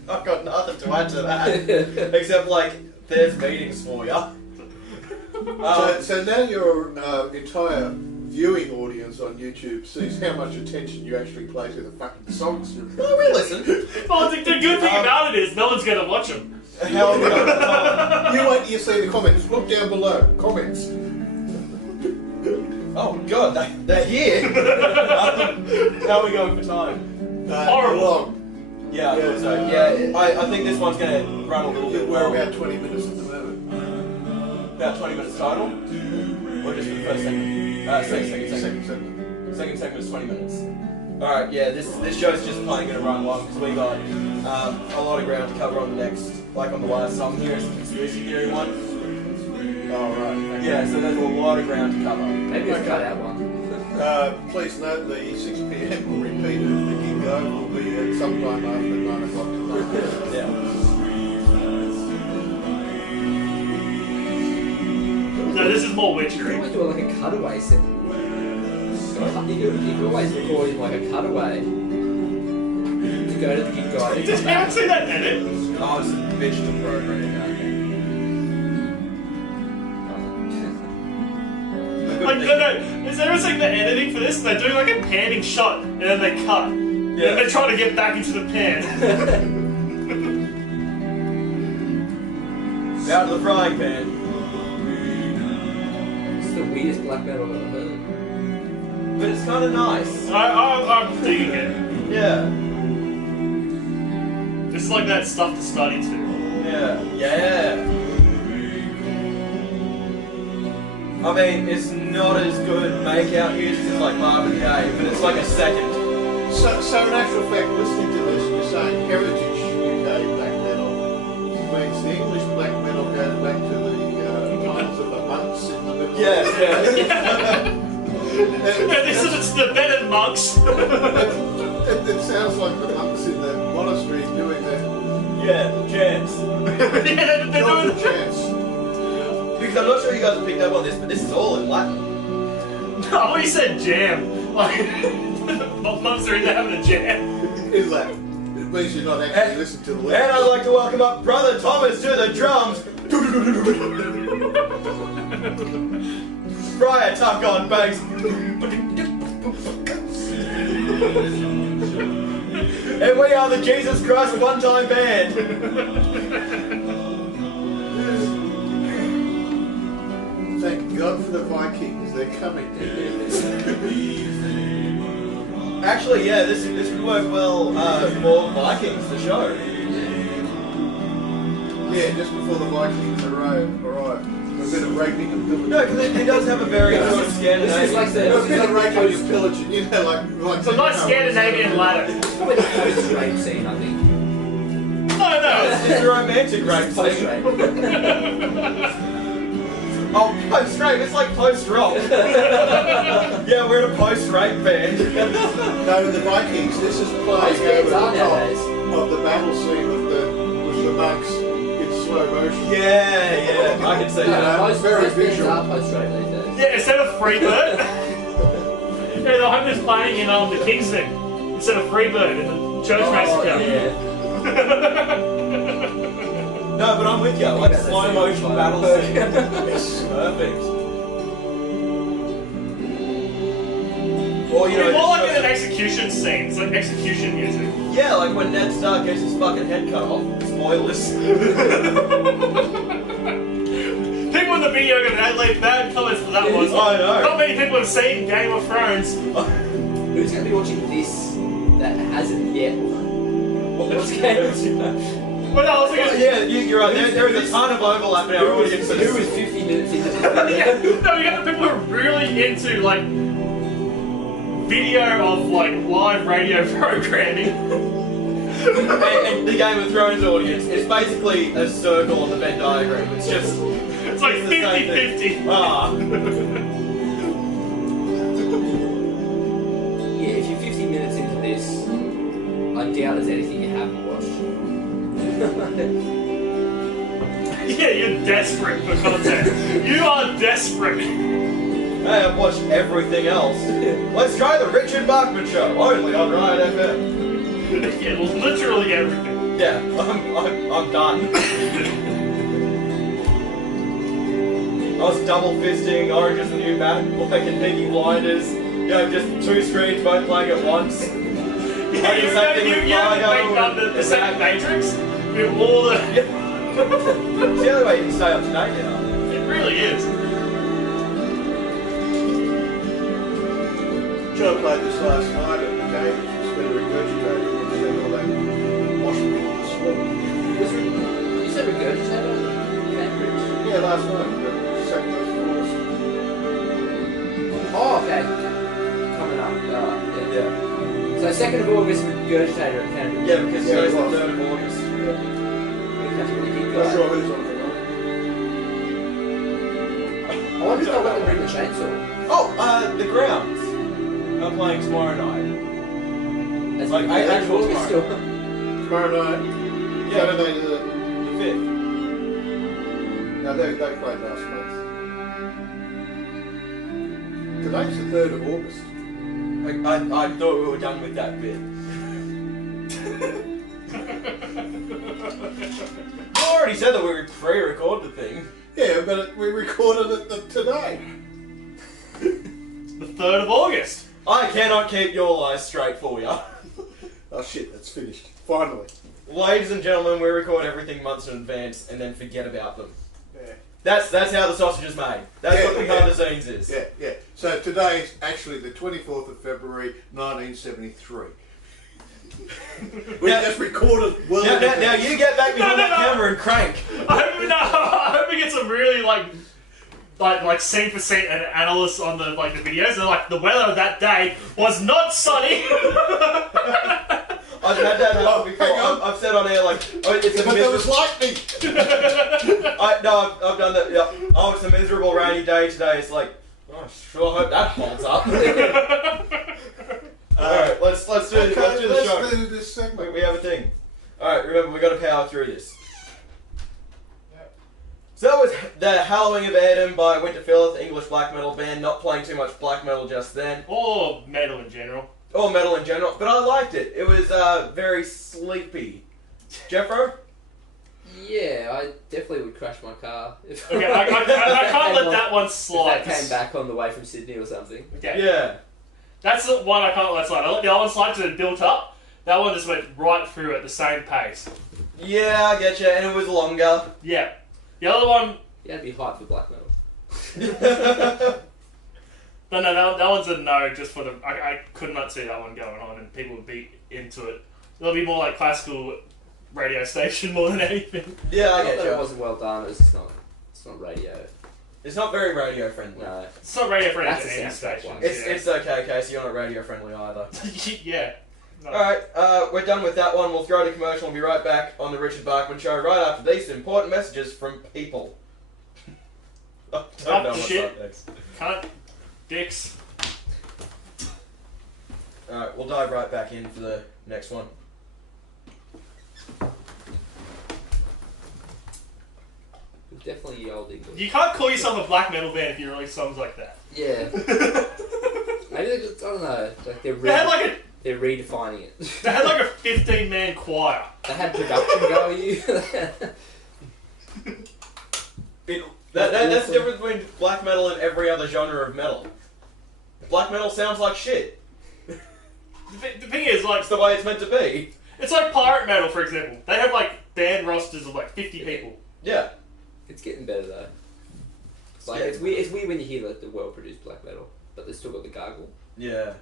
I've got nothing to add to that. Except, like, there's meetings for you. So now your entire viewing audience on YouTube sees how much attention you actually play to the fucking songs. Well, we listen. Well, the good thing about it is no one's going to watch them. Hell no. You wait till you see the comments. Look down below. Comments. Oh, God, they're here. How are we going for time? Horrible. Long. Yeah, I thought so. Yeah, I think this one's going to run a little bit We're well. about 20 minutes at the moment. about 20 minutes total? Or just for the first segment? Second segment is 20 minutes. Alright, yeah, this show's just plain going to run long because we got a lot of ground to cover on the next, like on the last song here, it's the conspiracy theory one. Oh, right. Okay. Yeah, so there's a lot of ground to cover. Maybe it's cut out one. Please note the 6 p.m. repeat of the gig though will be at sometime after 9 o'clock tonight. Yeah. No, this is more You could witchery. always do like a cutaway set. You could always record in like a cutaway to go to the gig guy. Did you ever see that edit? Oh, it's a bitch to program now. Like, no, has anyone seen the editing for this? They're doing like a panning shot and then they cut. And Yeah. they're trying to get back into the pan. Out of the frying pan. It's the weirdest black metal I've ever heard. But it's kind of nice. I'm digging it. Yeah. It's like that stuff to study to. Yeah. Yeah. I mean, it's not as good make-out music as like Marvin Gaye, but it's like a second. So in actual fact, listening to this, you're saying heritage UK black metal means the English black metal goes back to the times of the monks in the middle. Yeah, Yeah, this is the Bennett monks. It sounds like the monks in the monastery doing that. yeah, chance. Yeah, they're Not doing the chance. Because I'm not sure you guys have picked up on this, but this is all in Latin. I thought you said jam. Like, monks are in there having a jam. Is that? It means you're not actually listening to the And lyrics. I'd like to welcome up Brother Thomas to the drums. Friar Tuck on bass. And we are the Jesus Christ one-time band. Thank God for the Vikings, they're coming. Actually, yeah, this would work well for Vikings, the show. Yeah, just before the Vikings arrive. Alright. A bit of raping and pillaging. No, because it does have a very sort of This is Scandinavian. like A the bit of raping and pillaging, you know, like It's a nice Scandinavian ladder. it's probably the post-rape scene, I think. No, It's a romantic rape scene. Post-rape. Oh, post-rape, it's like post-rock. Yeah, we're in a post-rape band. No, the Vikings, this is Most playing bands over are the top nowadays. of the battle scene with the monks in slow motion. Yeah, I can see No, that. most very bands visual. are post-rape these days. Yeah, instead of Freebird. Yeah, the home is playing in the Kingston instead of Freebird in the Church Massacre. yeah. No, but I'm with you. Like slow motion battle scene. Yes. Perfect. Or you know, It's more like just in an execution scene. It's like execution music. yeah, like when Ned Stark gets his fucking head cut off. Spoilers. People in the video are going to leave bad comments for that one. I know. Not many people have seen Game of Thrones. Who's going to be watching this that hasn't yet? What's Game of Thrones? But no, I was Well, thinking, yeah, you're right. There is a ton of overlap in our audience. Who is 50 minutes into this video? no, you got the people who are really into like video of like live radio programming. And the Game of Thrones audience is basically a circle on the Venn diagram. It's just It's like it's the same thing. 50-50. Ah. Yeah, if you're 50 minutes into this, I doubt there's anything you haven't watched. Yeah, you're desperate for content. You are desperate. Hey, I've watched everything else. Let's try the Richard Bachman show, only on Riot FM. Yeah, literally everything. Yeah, I'm done. I was double fisting Orange is the New Black and Peaky Blinders. You know, just two screens both playing at once. Yeah, I you did something with haven't Fido done and the second Matrix with all the... It's the only way you can stay up to date now. It really is. Joe played this last night at the game, it's been regurgitated when they had all that mosh pit on the slip. You said regurgitate on Cambridge? Yeah, last night. Yeah. So 2nd of August, Regurgitator at Canberra. Yeah, because Yeah, today's it the was. 3rd of August. That's a really big Not guy. sure who's on the line. I wonder if they'll let them bring the chainsaw. Oh, the Grounds. I'm playing tomorrow night. That's Like, like actual August tomorrow. or... Tomorrow night, Yeah, Saturday the 5th. no, they played last month. Today's the 3rd of August. I thought we were done with that bit. I already said that we would pre-record the thing. Yeah, but we recorded it today. The 3rd of August. I cannot keep your lies straight for you. Oh shit, that's finished. Finally. Ladies and gentlemen, we record everything months in advance and then forget about them. Yeah. That's how the sausage is made. That's Yeah, what behind the scenes is. Yeah, yeah. So today's actually the 24th of February, 1973. We Now- just recorded well. Now you get back behind No, that no. camera and crank. I hope we get some really like scene for scene and analysts on the the videos. They're like, the weather that day was not sunny. I've had that happen before. hang on. I've said on air like, oh, it's a But there was miserable. lightning. I've done that. Yeah. Oh, it's a miserable rainy day today. It's like, oh, I sure hope that holds up. All right, let's do the show. Let's do this segment. We have a thing. Alright, remember, we got to power through this. Yep. So that was the Hallowing of Heirdom by Winterfylleth, English black metal band. Not playing too much black metal just then. Or metal in general. Or metal in general, but I liked it. It was very sleepy. Jeffro? Yeah, I definitely would crash my car. If Okay, I can't let that one if slide. that came back on the way from Sydney or something. Okay. Yeah. That's the one I can't let slide. I let the other one slide because it built up. That one just went right through at the same pace. Yeah, I get you, and it was longer. Yeah. The other one, Yeah, it'd be hype for black metal. no, that one's a no. Just for the, I could not see that one going on, and people would be into it. It'll be more like classical radio station more than anything. Yeah, I Not get that it you. wasn't well done. It's not radio. It's not very radio friendly. No. It's not radio friendly That's to a any soundtrack station. one. It's okay, Casey. You're not radio friendly either. Yeah. No. Alright, we're done with that one. We'll throw to commercial and be right back on the Richard Bachman Show right after these important messages from people. I don't know what's Shit. up next. Cunt. Dicks. Alright, we'll dive right back in for the next one. Definitely old English. You can't call yourself a black metal band if you release songs like that. Yeah. Maybe I don't know. Like They had like they're redefining it. they had like a 15-man choir. They had production value. That's the difference between black metal and every other genre of metal. Black metal sounds like shit. The thing is, like, It's the way it's meant to be. it's like pirate metal, for example. They have like band rosters of like 50 people. Yeah. It's getting better though. It's like Yeah. it's weird when you hear like the well-produced black metal, but they still got the gargle. Yeah.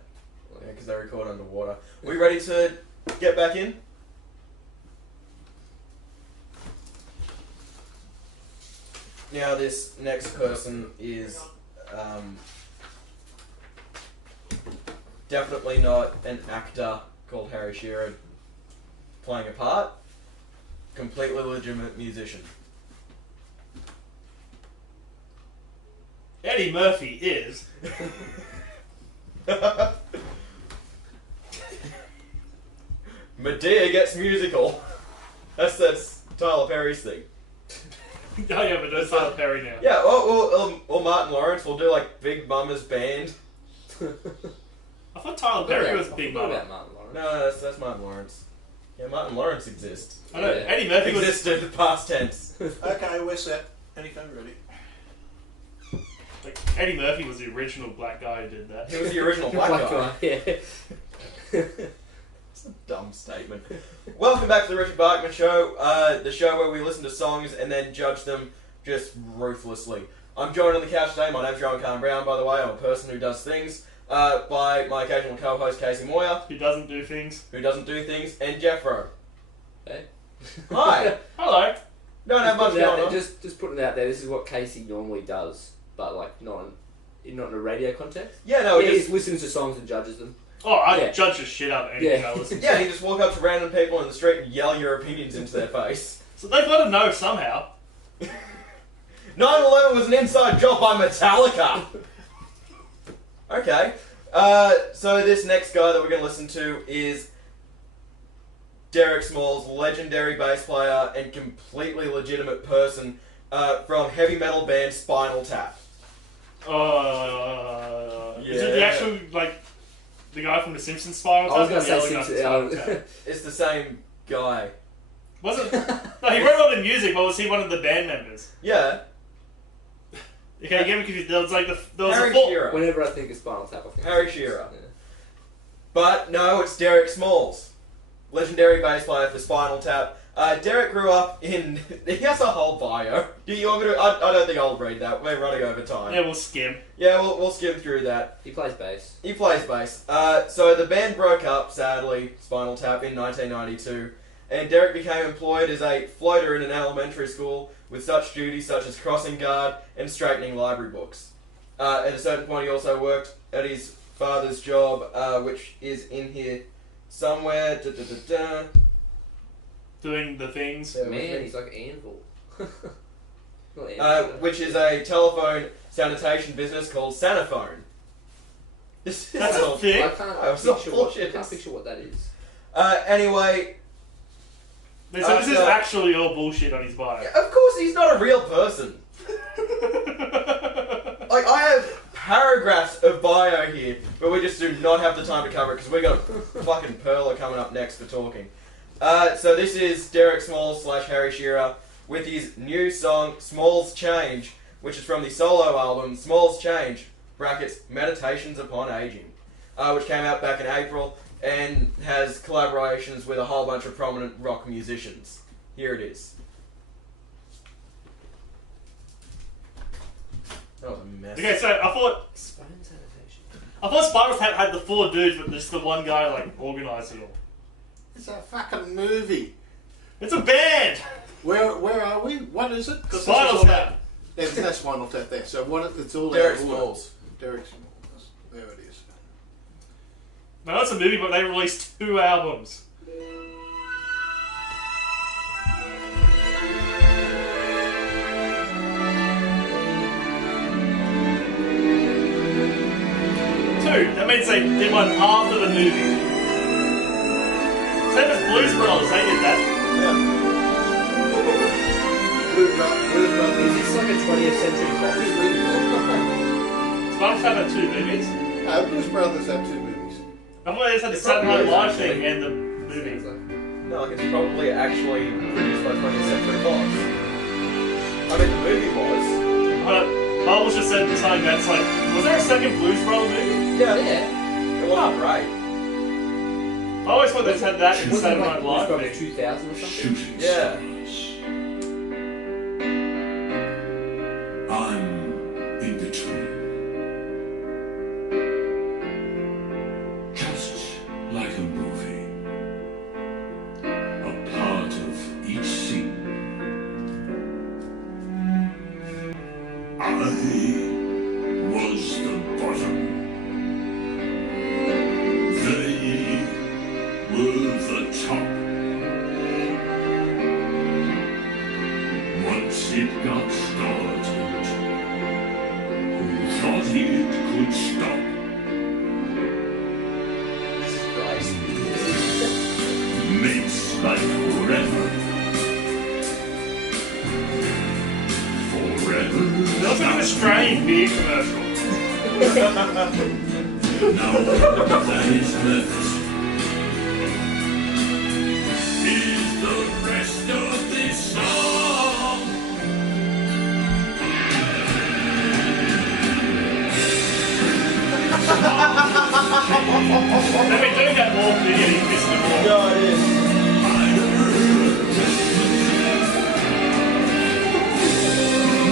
Because they record underwater. We ready to get back in? Now this next person is definitely not an actor called Harry Shearer playing a part. Completely legitimate musician. Eddie Murphy is. Medea gets musical. That's Tyler Perry's thing. Oh yeah, but that's Tyler Perry now. Yeah, or Martin Lawrence will do like Big Mama's band. I thought Tyler Perry was Big What Mama. about Martin Lawrence? No, that's Martin Lawrence. Yeah, Martin Lawrence exists. I know, Yeah. Eddie Murphy was... Existed, past tense. Okay, we're set. Anything ready? Like, Eddie Murphy was the original black guy who did that. He was the original black guy. Yeah. It's a dumb statement. Welcome back to the Richard Bachman Show, the show where we listen to songs and then judge them just ruthlessly. I'm joined on the couch today. My name's Rohan Brown, by the way. I'm a person who does things. By my occasional co-host Casey Moir, Who doesn't do things. who doesn't do things, and Jeffro. Hey. Hi. Hello. Don't have much Putting it out going there, on. just putting it out there. This is what Casey normally does, but like not in a radio context. Yeah, no, he just just listens to songs and judges them. Oh, I Yeah. judge the shit out of anything Yeah. I listen to. Yeah, you just walk up to random people in the street and yell your opinions into their face. So they've got to know somehow. 9/11 was an inside job by Metallica. Okay. So this next guy that we're going to listen to is Derek Smalls, legendary bass player and completely legitimate person from heavy metal band Spinal Tap. Is it the actual, like, the guy from The Simpsons Spinal Tap? I was going or to the say other guy from Simpsons. Spinal Tap? It's the same guy. Was it? No, he wrote all the music, but was he one of the band members? Yeah. Okay, give me confused. There was like there was Harry a full. Shearer. Whenever I think of Spinal Tap, I think Harry Shearer. Yeah. But no, it's Derek Smalls, legendary bass player for Spinal Tap. Derek grew up in. He has a whole bio. Do you want me to? I don't think I'll read that. We're running over time. Yeah, we'll skim. Yeah, we'll skim through that. He plays bass. He plays bass. So the band broke up, sadly, Spinal Tap, in 1992, and Derek became employed as a floater in an elementary school with such duties such as crossing guard and straightening library books. At a certain point, he also worked at his father's job, which is in here somewhere. Doing the things. Yeah. Man, he's like Anvil. Not Anvil. Which is a telephone sanitation business called Sanaphone. This is That's a all- thing. I can't Oh, it's not picture what, I bullshit. can't picture what that is. Anyway, So this is actually all bullshit on his bio. of course he's not a real person. Like, I have paragraphs of bio here, but we just do not have the time to cover it because we got fucking Perla coming up next for talking. So this is Derek Smalls / Harry Shearer with his new song Smalls Change, which is from the solo album Smalls Change (brackets Meditations Upon Aging), which came out back in April and has collaborations with a whole bunch of prominent rock musicians. Here it is. That was a mess. Okay, so I thought Spinal Tap had the 4 dudes, but just the one guy like organised it all. It's a fucking movie. It's a band. Where are we? What is it? The Spinal Tap. That's Spinal Tap there. So what? It's all Derek out of order. Smalls. Derek Smalls. There it is. No, it's a movie, but they released 2 albums. That means they did one after the movie. Same as Blues Brothers, they did that. Yeah. Blues Brothers. Is this like a 20th century coffee movie? Spinal Tap had 2 movies. Blues Brothers have 2 movies. I thought they just had the It's Saturday Night probably Live is, thing and the movie. No, like it's probably actually produced by 20th Century Fox. I mean, the movie was. But Bubbles just said something that's like, was there a second Blues Brothers movie? Yeah. Yeah. It wasn't great. I always thought they had that in Wasn't Saturday it Night like Live probably thing. 2000 or something? Shooting Yeah. I'm in between. Just like a movie. A part of each scene. I was the bottom. They were the top. Once it got started, who thought it could stop? Jesus Christ. Makes life forever. Forever. That was like an Australian beer commercial. Now all that is left is the rest of this song. They've been doing that more video, you missed it more. No, it is.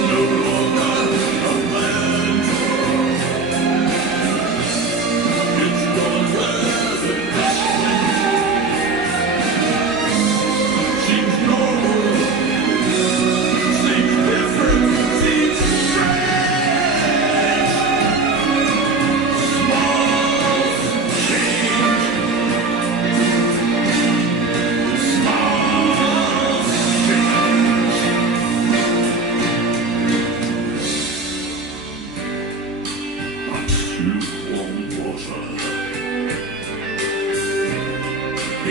No longer a man. It's gone where the lukewarm water.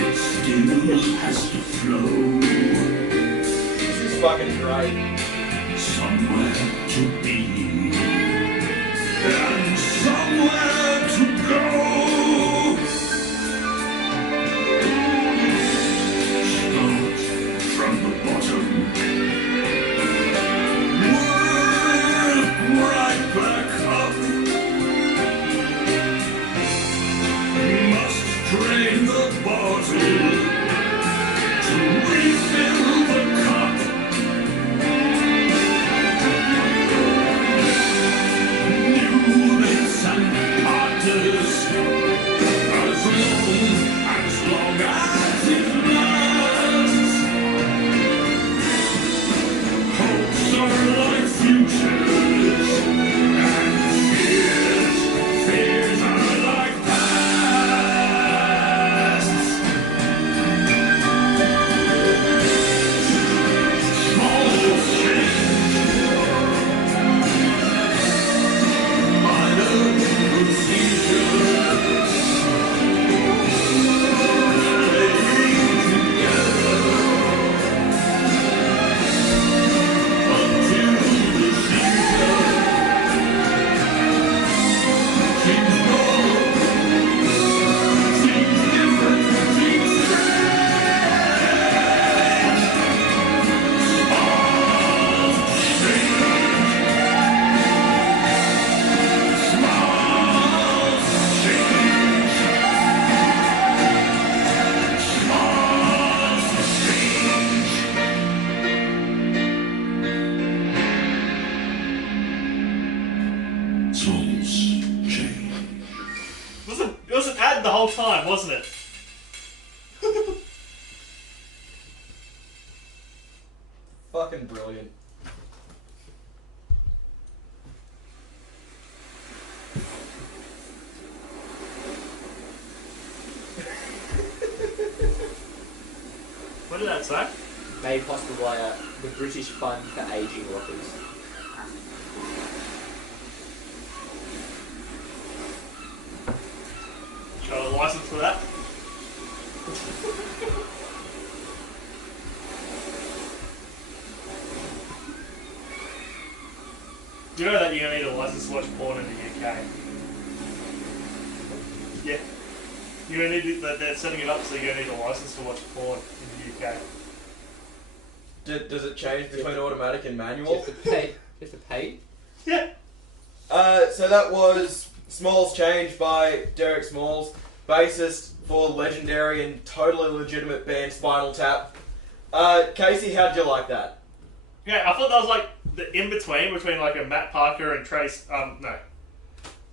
It still has to flow. This is fucking great. Somewhere to be and somewhere to go. Start from the bottom. Work right back up. Must drain the bottle to refill the cup. As long as it lasts, hopes are like futures, and fears are like pasts. Small change, minor procedures. It was an ad the whole time, wasn't it? Fucking brilliant. What did that say? Made possible by the British Fund for Aging Rockers. Got a license for that? You know that you're going to need a license to watch porn in the UK? Yeah. You're going to need they're setting it up so you're going to need a license to watch porn in the UK. Does it change between automatic and You manual? have to pay. You have to pay? Yeah. So that was Smalls Change by Derek Smalls, bassist for legendary and totally legitimate band Spinal Tap. Casey, how'd you like that? Yeah, I thought that was like the in-between between like a Matt Parker and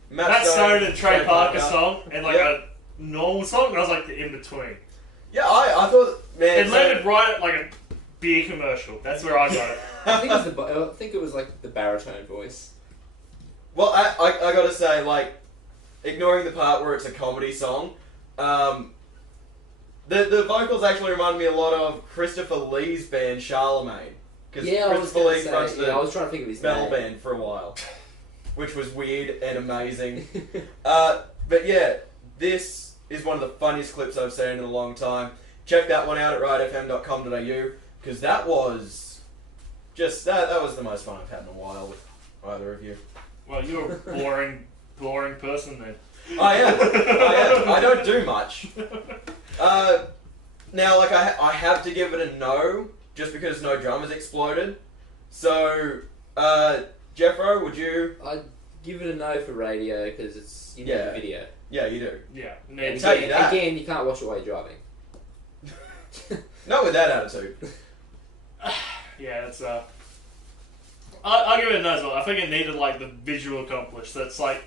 Matt Stone and Trey Parker song and like a normal song, and I was like the in-between. Yeah, I thought, man... It landed right at like a beer commercial. That's where I got it. I think it was like the baritone voice. Well, I gotta say, like, ignoring the part where it's a comedy song, the vocals actually remind me a lot of Christopher Lee's band Charlemagne. Because Christopher Lee fronted I was trying to think of his metal name. band for a while, which was weird and amazing. But yeah, this is one of the funniest clips I've seen in a long time. Check that one out at rightfm.com.au, because that was just that was the most fun I've had in a while with either of you. Well, you're a boring person then. I am. I don't do much. Now, like, I have to give it a no, just because no drummers exploded. So, Jeffro, would you... I'd give it a no for radio, because it's the video. Yeah, you do. Yeah. And tell you that. again, you can't watch it while you're driving. Not with that attitude. Yeah, it's I'll give it a no as well. I think it needed like the visual accomplish. So it's like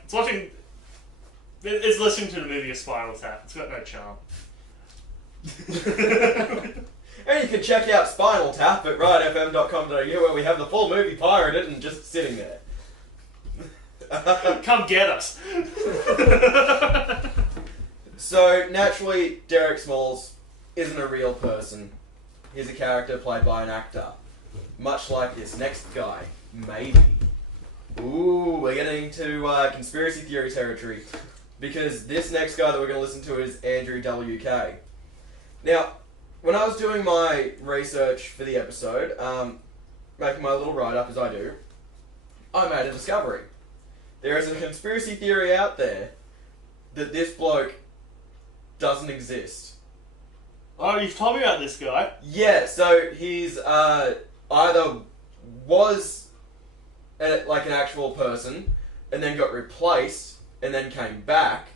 it's listening to the movie A Spinal Tap. It's got no charm. And you can check out Spinal Tap at rightfm.com.au, where we have the full movie pirated and just sitting there. Come get us. So, naturally, Derek Smalls isn't a real person. He's a character played by an actor. Much like this next guy. Maybe. Ooh, we're getting getting to conspiracy theory territory, because this next guy that we're going to listen to is Andrew WK. Now, when I was doing my research for the episode, making my little write-up as I do, I made a discovery. There is a conspiracy theory out there that this bloke doesn't exist. Oh, you've told me about this guy. Yeah, so he's either was like an actual person and then got replaced and then came back.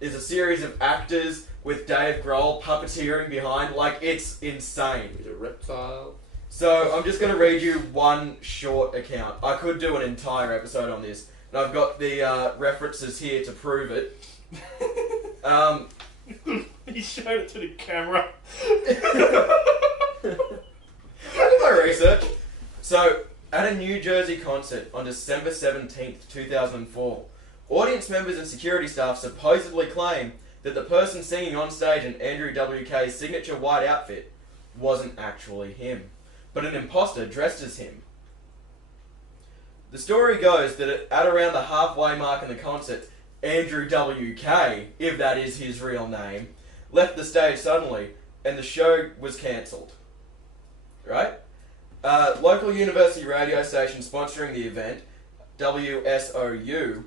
Is a series of actors with Dave Grohl puppeteering behind. Like, it's insane. He's a reptile. So I'm just going to read you one short account. I could do an entire episode on this, and I've got the references here to prove it. He showed it to the camera. I did my research. So, at a New Jersey concert on December 17th, 2004, audience members and security staff supposedly claim that the person singing on stage in Andrew WK's signature white outfit wasn't actually him, but an imposter dressed as him. The story goes that at around the halfway mark in the concert, Andrew WK, if that is his real name, left the stage suddenly, and the show was cancelled. Right? Local university radio station sponsoring the event, WSOU,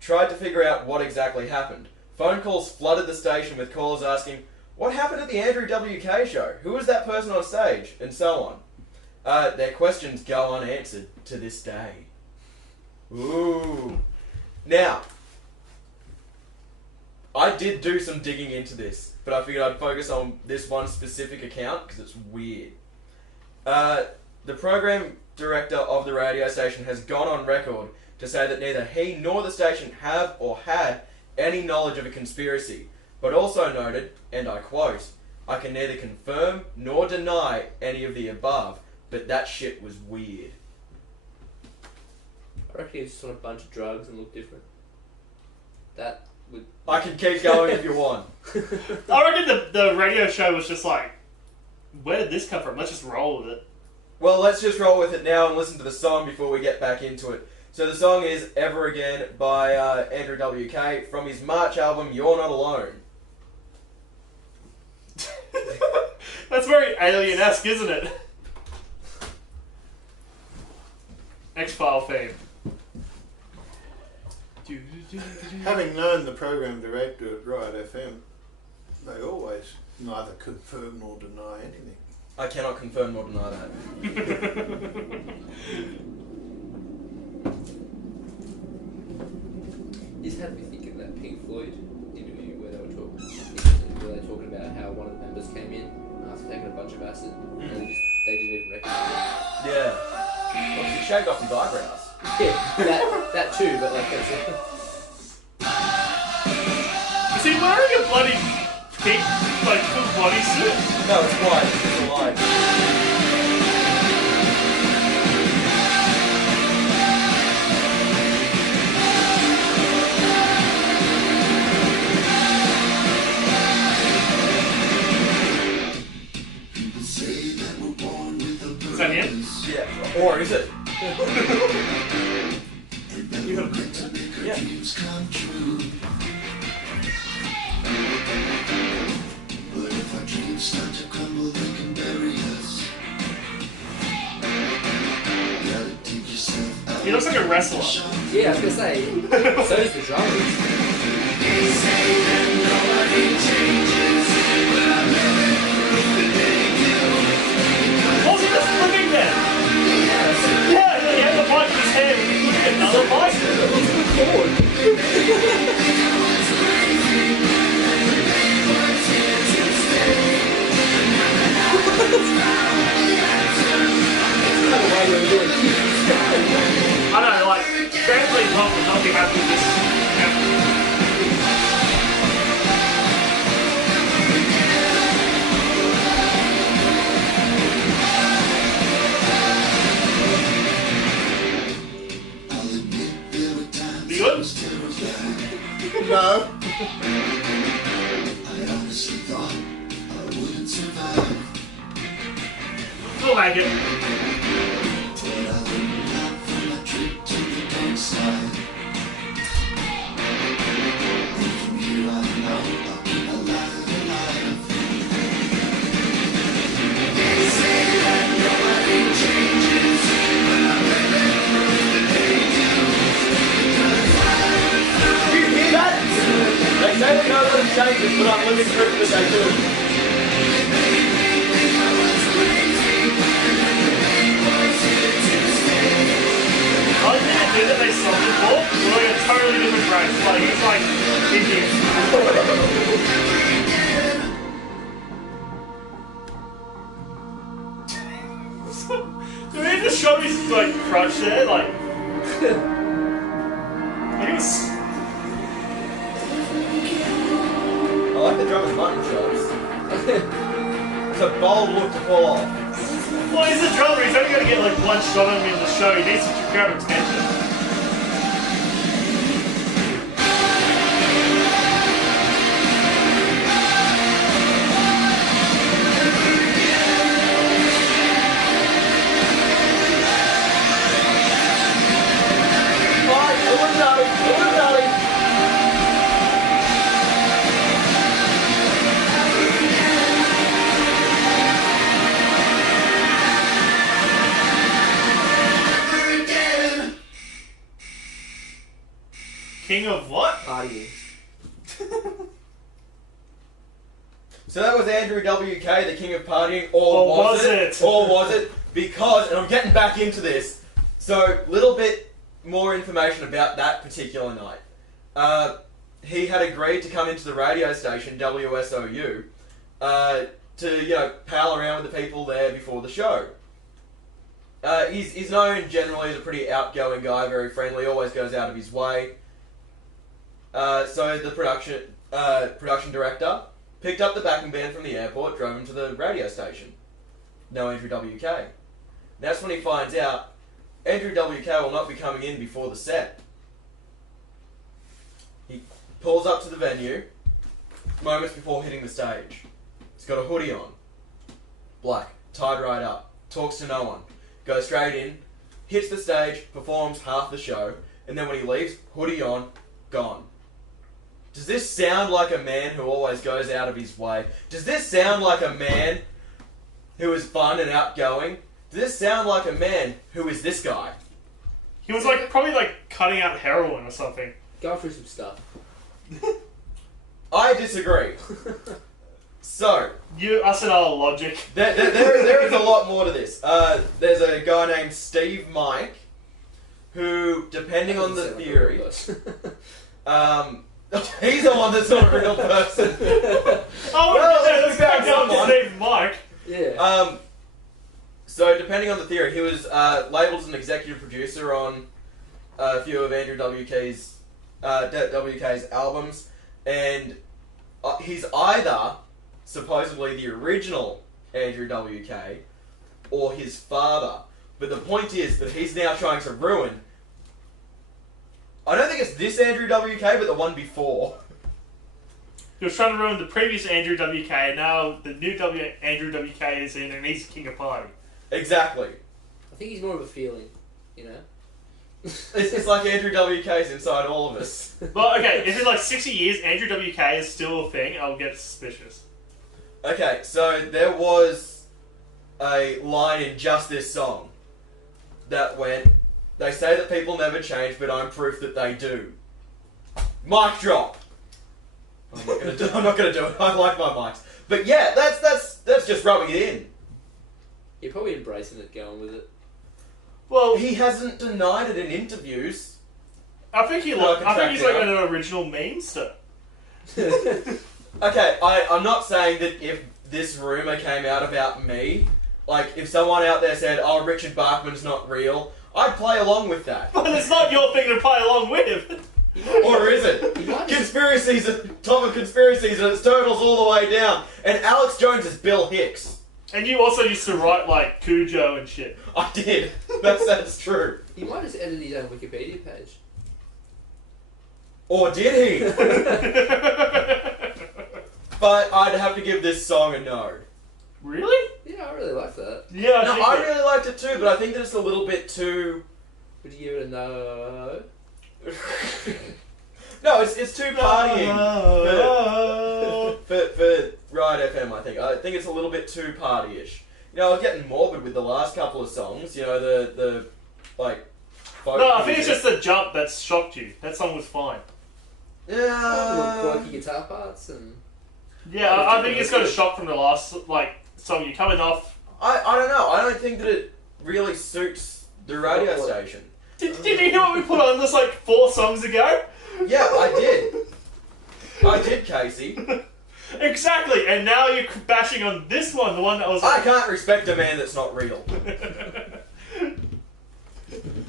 tried to figure out what exactly happened. Phone calls flooded the station with callers asking, "What happened at the Andrew WK show? Who was that person on stage?" and so on. Their questions go unanswered to this day. Ooh. Now, I did do some digging into this, but I figured I'd focus on this one specific account because it's weird. The program director of the radio station has gone on record to say that neither he nor the station have or had any knowledge of a conspiracy, but also noted, and I quote, "I can neither confirm nor deny any of the above, but that shit was weird." I reckon he's just on a bunch of drugs and look different. That would... I can keep going if you want. I reckon the radio show was just like, where did this come from? Let's just roll with it. Well, let's just roll with it now and listen to the song before we get back into it. So the song is Ever Again by Andrew WK from his March album You're Not Alone. That's very Alien-esque, isn't it? X-File fame. Having known the program director at Riot FM, they always neither confirm nor deny anything. I cannot confirm nor deny that. This had me thinking that Pink Floyd interview where they were talking about how one of the members came in after taking a bunch of acid and they didn't even recognise him. Yeah. Well, he shaved off his eyebrows. Yeah, that too, but like that's Is he wearing a bloody pink, like, full bodysuit? No, it's white. It's alive. Is that him? Yeah. Or is it? Yeah. But if our dreams start to crumble, they can bury us. Gotta dig yourself out. He looks like a wrestler. yeah, I was gonna say, so does the drummers. They say that nobody changes, but I'm living proof that they do. Wasn't this living then? Yeah, he had the mic in his hand. He looked at another mic. I don't know, like, Bentley Pop would not be happy with this. You good? No. I honestly thought I wouldn't survive. We'll make it. But I learned a lot from my trip to the dark side. put up limit proof that they could. I didn't do that they sold the ball. We're like a totally different race. Like, he's like Indian. So he just shot his like crutch there, like. Like it was. I like the drummer's mutton chops. It's a bold look to pull off. Well, he's a drummer. He's only going to get like one shot of him in the show. He needs to grab attention. King of what? Partying. So that was Andrew WK, the king of partying, or Or was was it? it? Or was it? Because, and I'm getting back into this, so little bit more information about that particular night. He had agreed to come into the radio station, WSOU, to, pal around with the people there before the show. He's known generally as a pretty outgoing guy, very friendly, always goes out of his way. So the production director picked up the backing band from the airport, drove him to the radio station. No Andrew WK. That's when he finds out Andrew WK will not be coming in before the set. He pulls up to the venue, moments before hitting the stage. He's got a hoodie on, black, tied right up, talks to no one, goes straight in, hits the stage, performs half the show, and then when he leaves, hoodie on, gone. Does this sound like a man who always goes out of his way? Does this sound like a man who is fun and outgoing? Does this sound like a man who is this guy? He was like probably like cutting out heroin or something. Go through some stuff. I disagree. So, Us and our logic. there is a lot more to this. There's a guy named Steve Mike, who, depending on the theory, he's the one that's not a real person. Let's back down to Steve Mike. Yeah. So, depending on the theory, he was labelled as an executive producer on a few of Andrew WK's albums, and he's either supposedly the original Andrew WK or his father. But the point is that he's now trying to ruin... I don't think it's this Andrew WK, but the one before. He was trying to ruin the previous Andrew WK, and now the new Andrew WK is in, and he's king of party. Exactly. I think he's more of a feeling, you know? It's like Andrew WK's inside all of us. Well, okay, if in like 60 years Andrew WK is still a thing, I'll get suspicious. Okay, so there was a line in just this song that went, "They say that people never change, but I'm proof that they do." Mic drop. I'm not gonna do it. I like my mics. But yeah, that's just rubbing it in. You're probably embracing it, going with it. Well, He hasn't denied it in interviews. I think he's like an original memester. Okay, I'm not saying that if this rumour came out about me, like if someone out there said, "Oh, Richard Bachman's not real," I'd play along with that. But it's not your thing to play along with. Or is it? Conspiracies, top of conspiracies, and it's totals all the way down. And Alex Jones is Bill Hicks. And you also used to write like Cujo and shit. I did. That's true. He might just edit his own Wikipedia page. Or did he? But I'd have to give this song a no. Really? Yeah, I really like that. Yeah, No, I really liked it too, but I think that it's a little bit too... Would you give it a no? No, it's too partying for Ride FM, I think. I think it's a little bit too party-ish. You know, I was getting morbid with the last couple of songs, you know, the folk No, I think it's music. just the jump that shocked you. That song was fine. Yeah. Quirky guitar parts and... Yeah, I think it's got a shock from the last song. You're coming off. I don't know. I don't think that it really suits the radio station. Did you hear what we put on this 4 songs ago? Yeah, I did. I did, Casey. Exactly, and now you're bashing on this one, the one that was. I can't respect a man that's not real.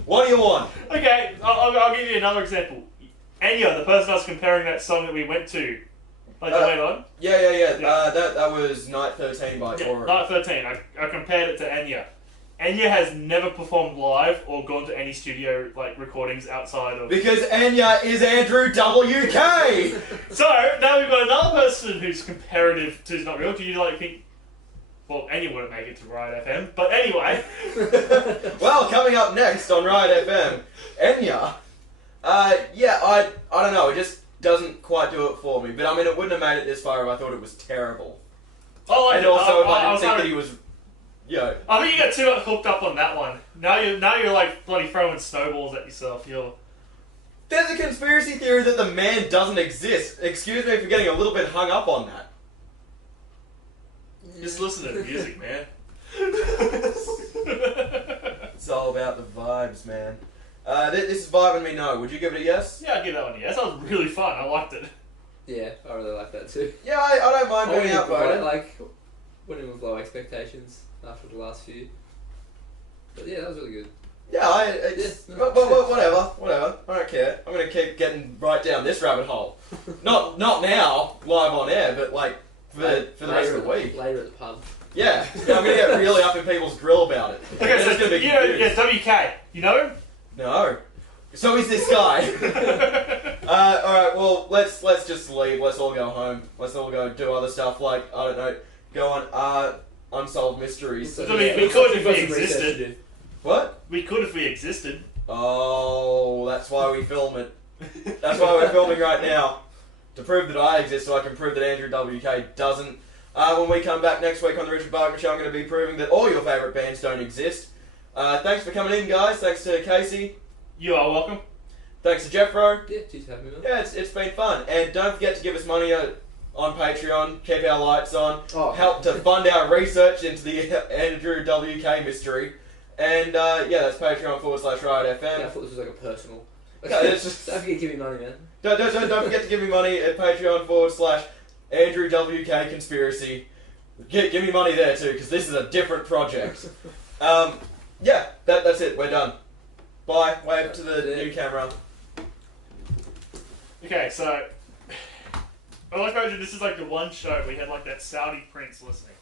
What do you want? Okay, I'll give you another example. Enya, the person I was comparing that song that we went to, that went on. Yeah. That was Night 13 by Auri. Night 13. I compared it to Enya. Enya has never performed live or gone to any studio recordings outside of. Because Enya is Andrew WK. So now we've got another person who's comparative to who's not real. Do you think? Well, Enya wouldn't make it to Riot FM, but anyway. Well, coming up next on Riot FM, Enya. I don't know. It just doesn't quite do it for me. But I mean, it wouldn't have made it this far if I thought it was terrible. Oh, and also if I didn't think that he was. Yeah. I think you got too hooked up on that one. Now you're bloody throwing snowballs at yourself. There's a conspiracy theory that the man doesn't exist. Excuse me for getting a little bit hung up on that. Just listen to the music, man. It's all about the vibes, man. This is vibing me no. Would you give it a yes? Yeah, I'd give that one a yes. That was really fun. I liked it. Yeah, I really like that too. Yeah, I don't mind being out with it. Went in with low expectations after the last few. But yeah, that was really good. Yeah, but whatever. I don't care. I'm gonna keep getting right down this rabbit hole. Not now, live on air, but for the rest of the week. Later at the pub. Yeah, I'm gonna get really up in people's grill about it. Okay, so gonna be WK. You know him? No. So is this guy. Alright, well, let's just leave. Let's all go home. Let's all go do other stuff I don't know, go on Unsolved Mysteries. We could if we existed. What? We could if we existed. Oh, that's why we film it. That's why we're filming right now. To prove that I exist, so I can prove that Andrew WK doesn't. When we come back next week on the Richard Bachman Show, I'm going to be proving that all your favourite bands don't exist. Thanks for coming in, guys. Thanks to Casey. You are welcome. Thanks to Jeffro. Yeah, cheers for having me on. Yeah, it's been fun. And don't forget to give us money on Patreon. Keep our lights on. Oh. Help to fund our research into the Andrew WK mystery. And that's Patreon.com/Riot FM. Yeah, I thought this was a personal. No, it's just... Don't forget to give me money, man. Don't forget to give me money at Patreon.com/Andrew WK Conspiracy. Give me money there too, because this is a different project. That's it. We're done. Bye. Wave to the new camera. Okay, so I like to imagine this is the one show we had that Saudi prince listening.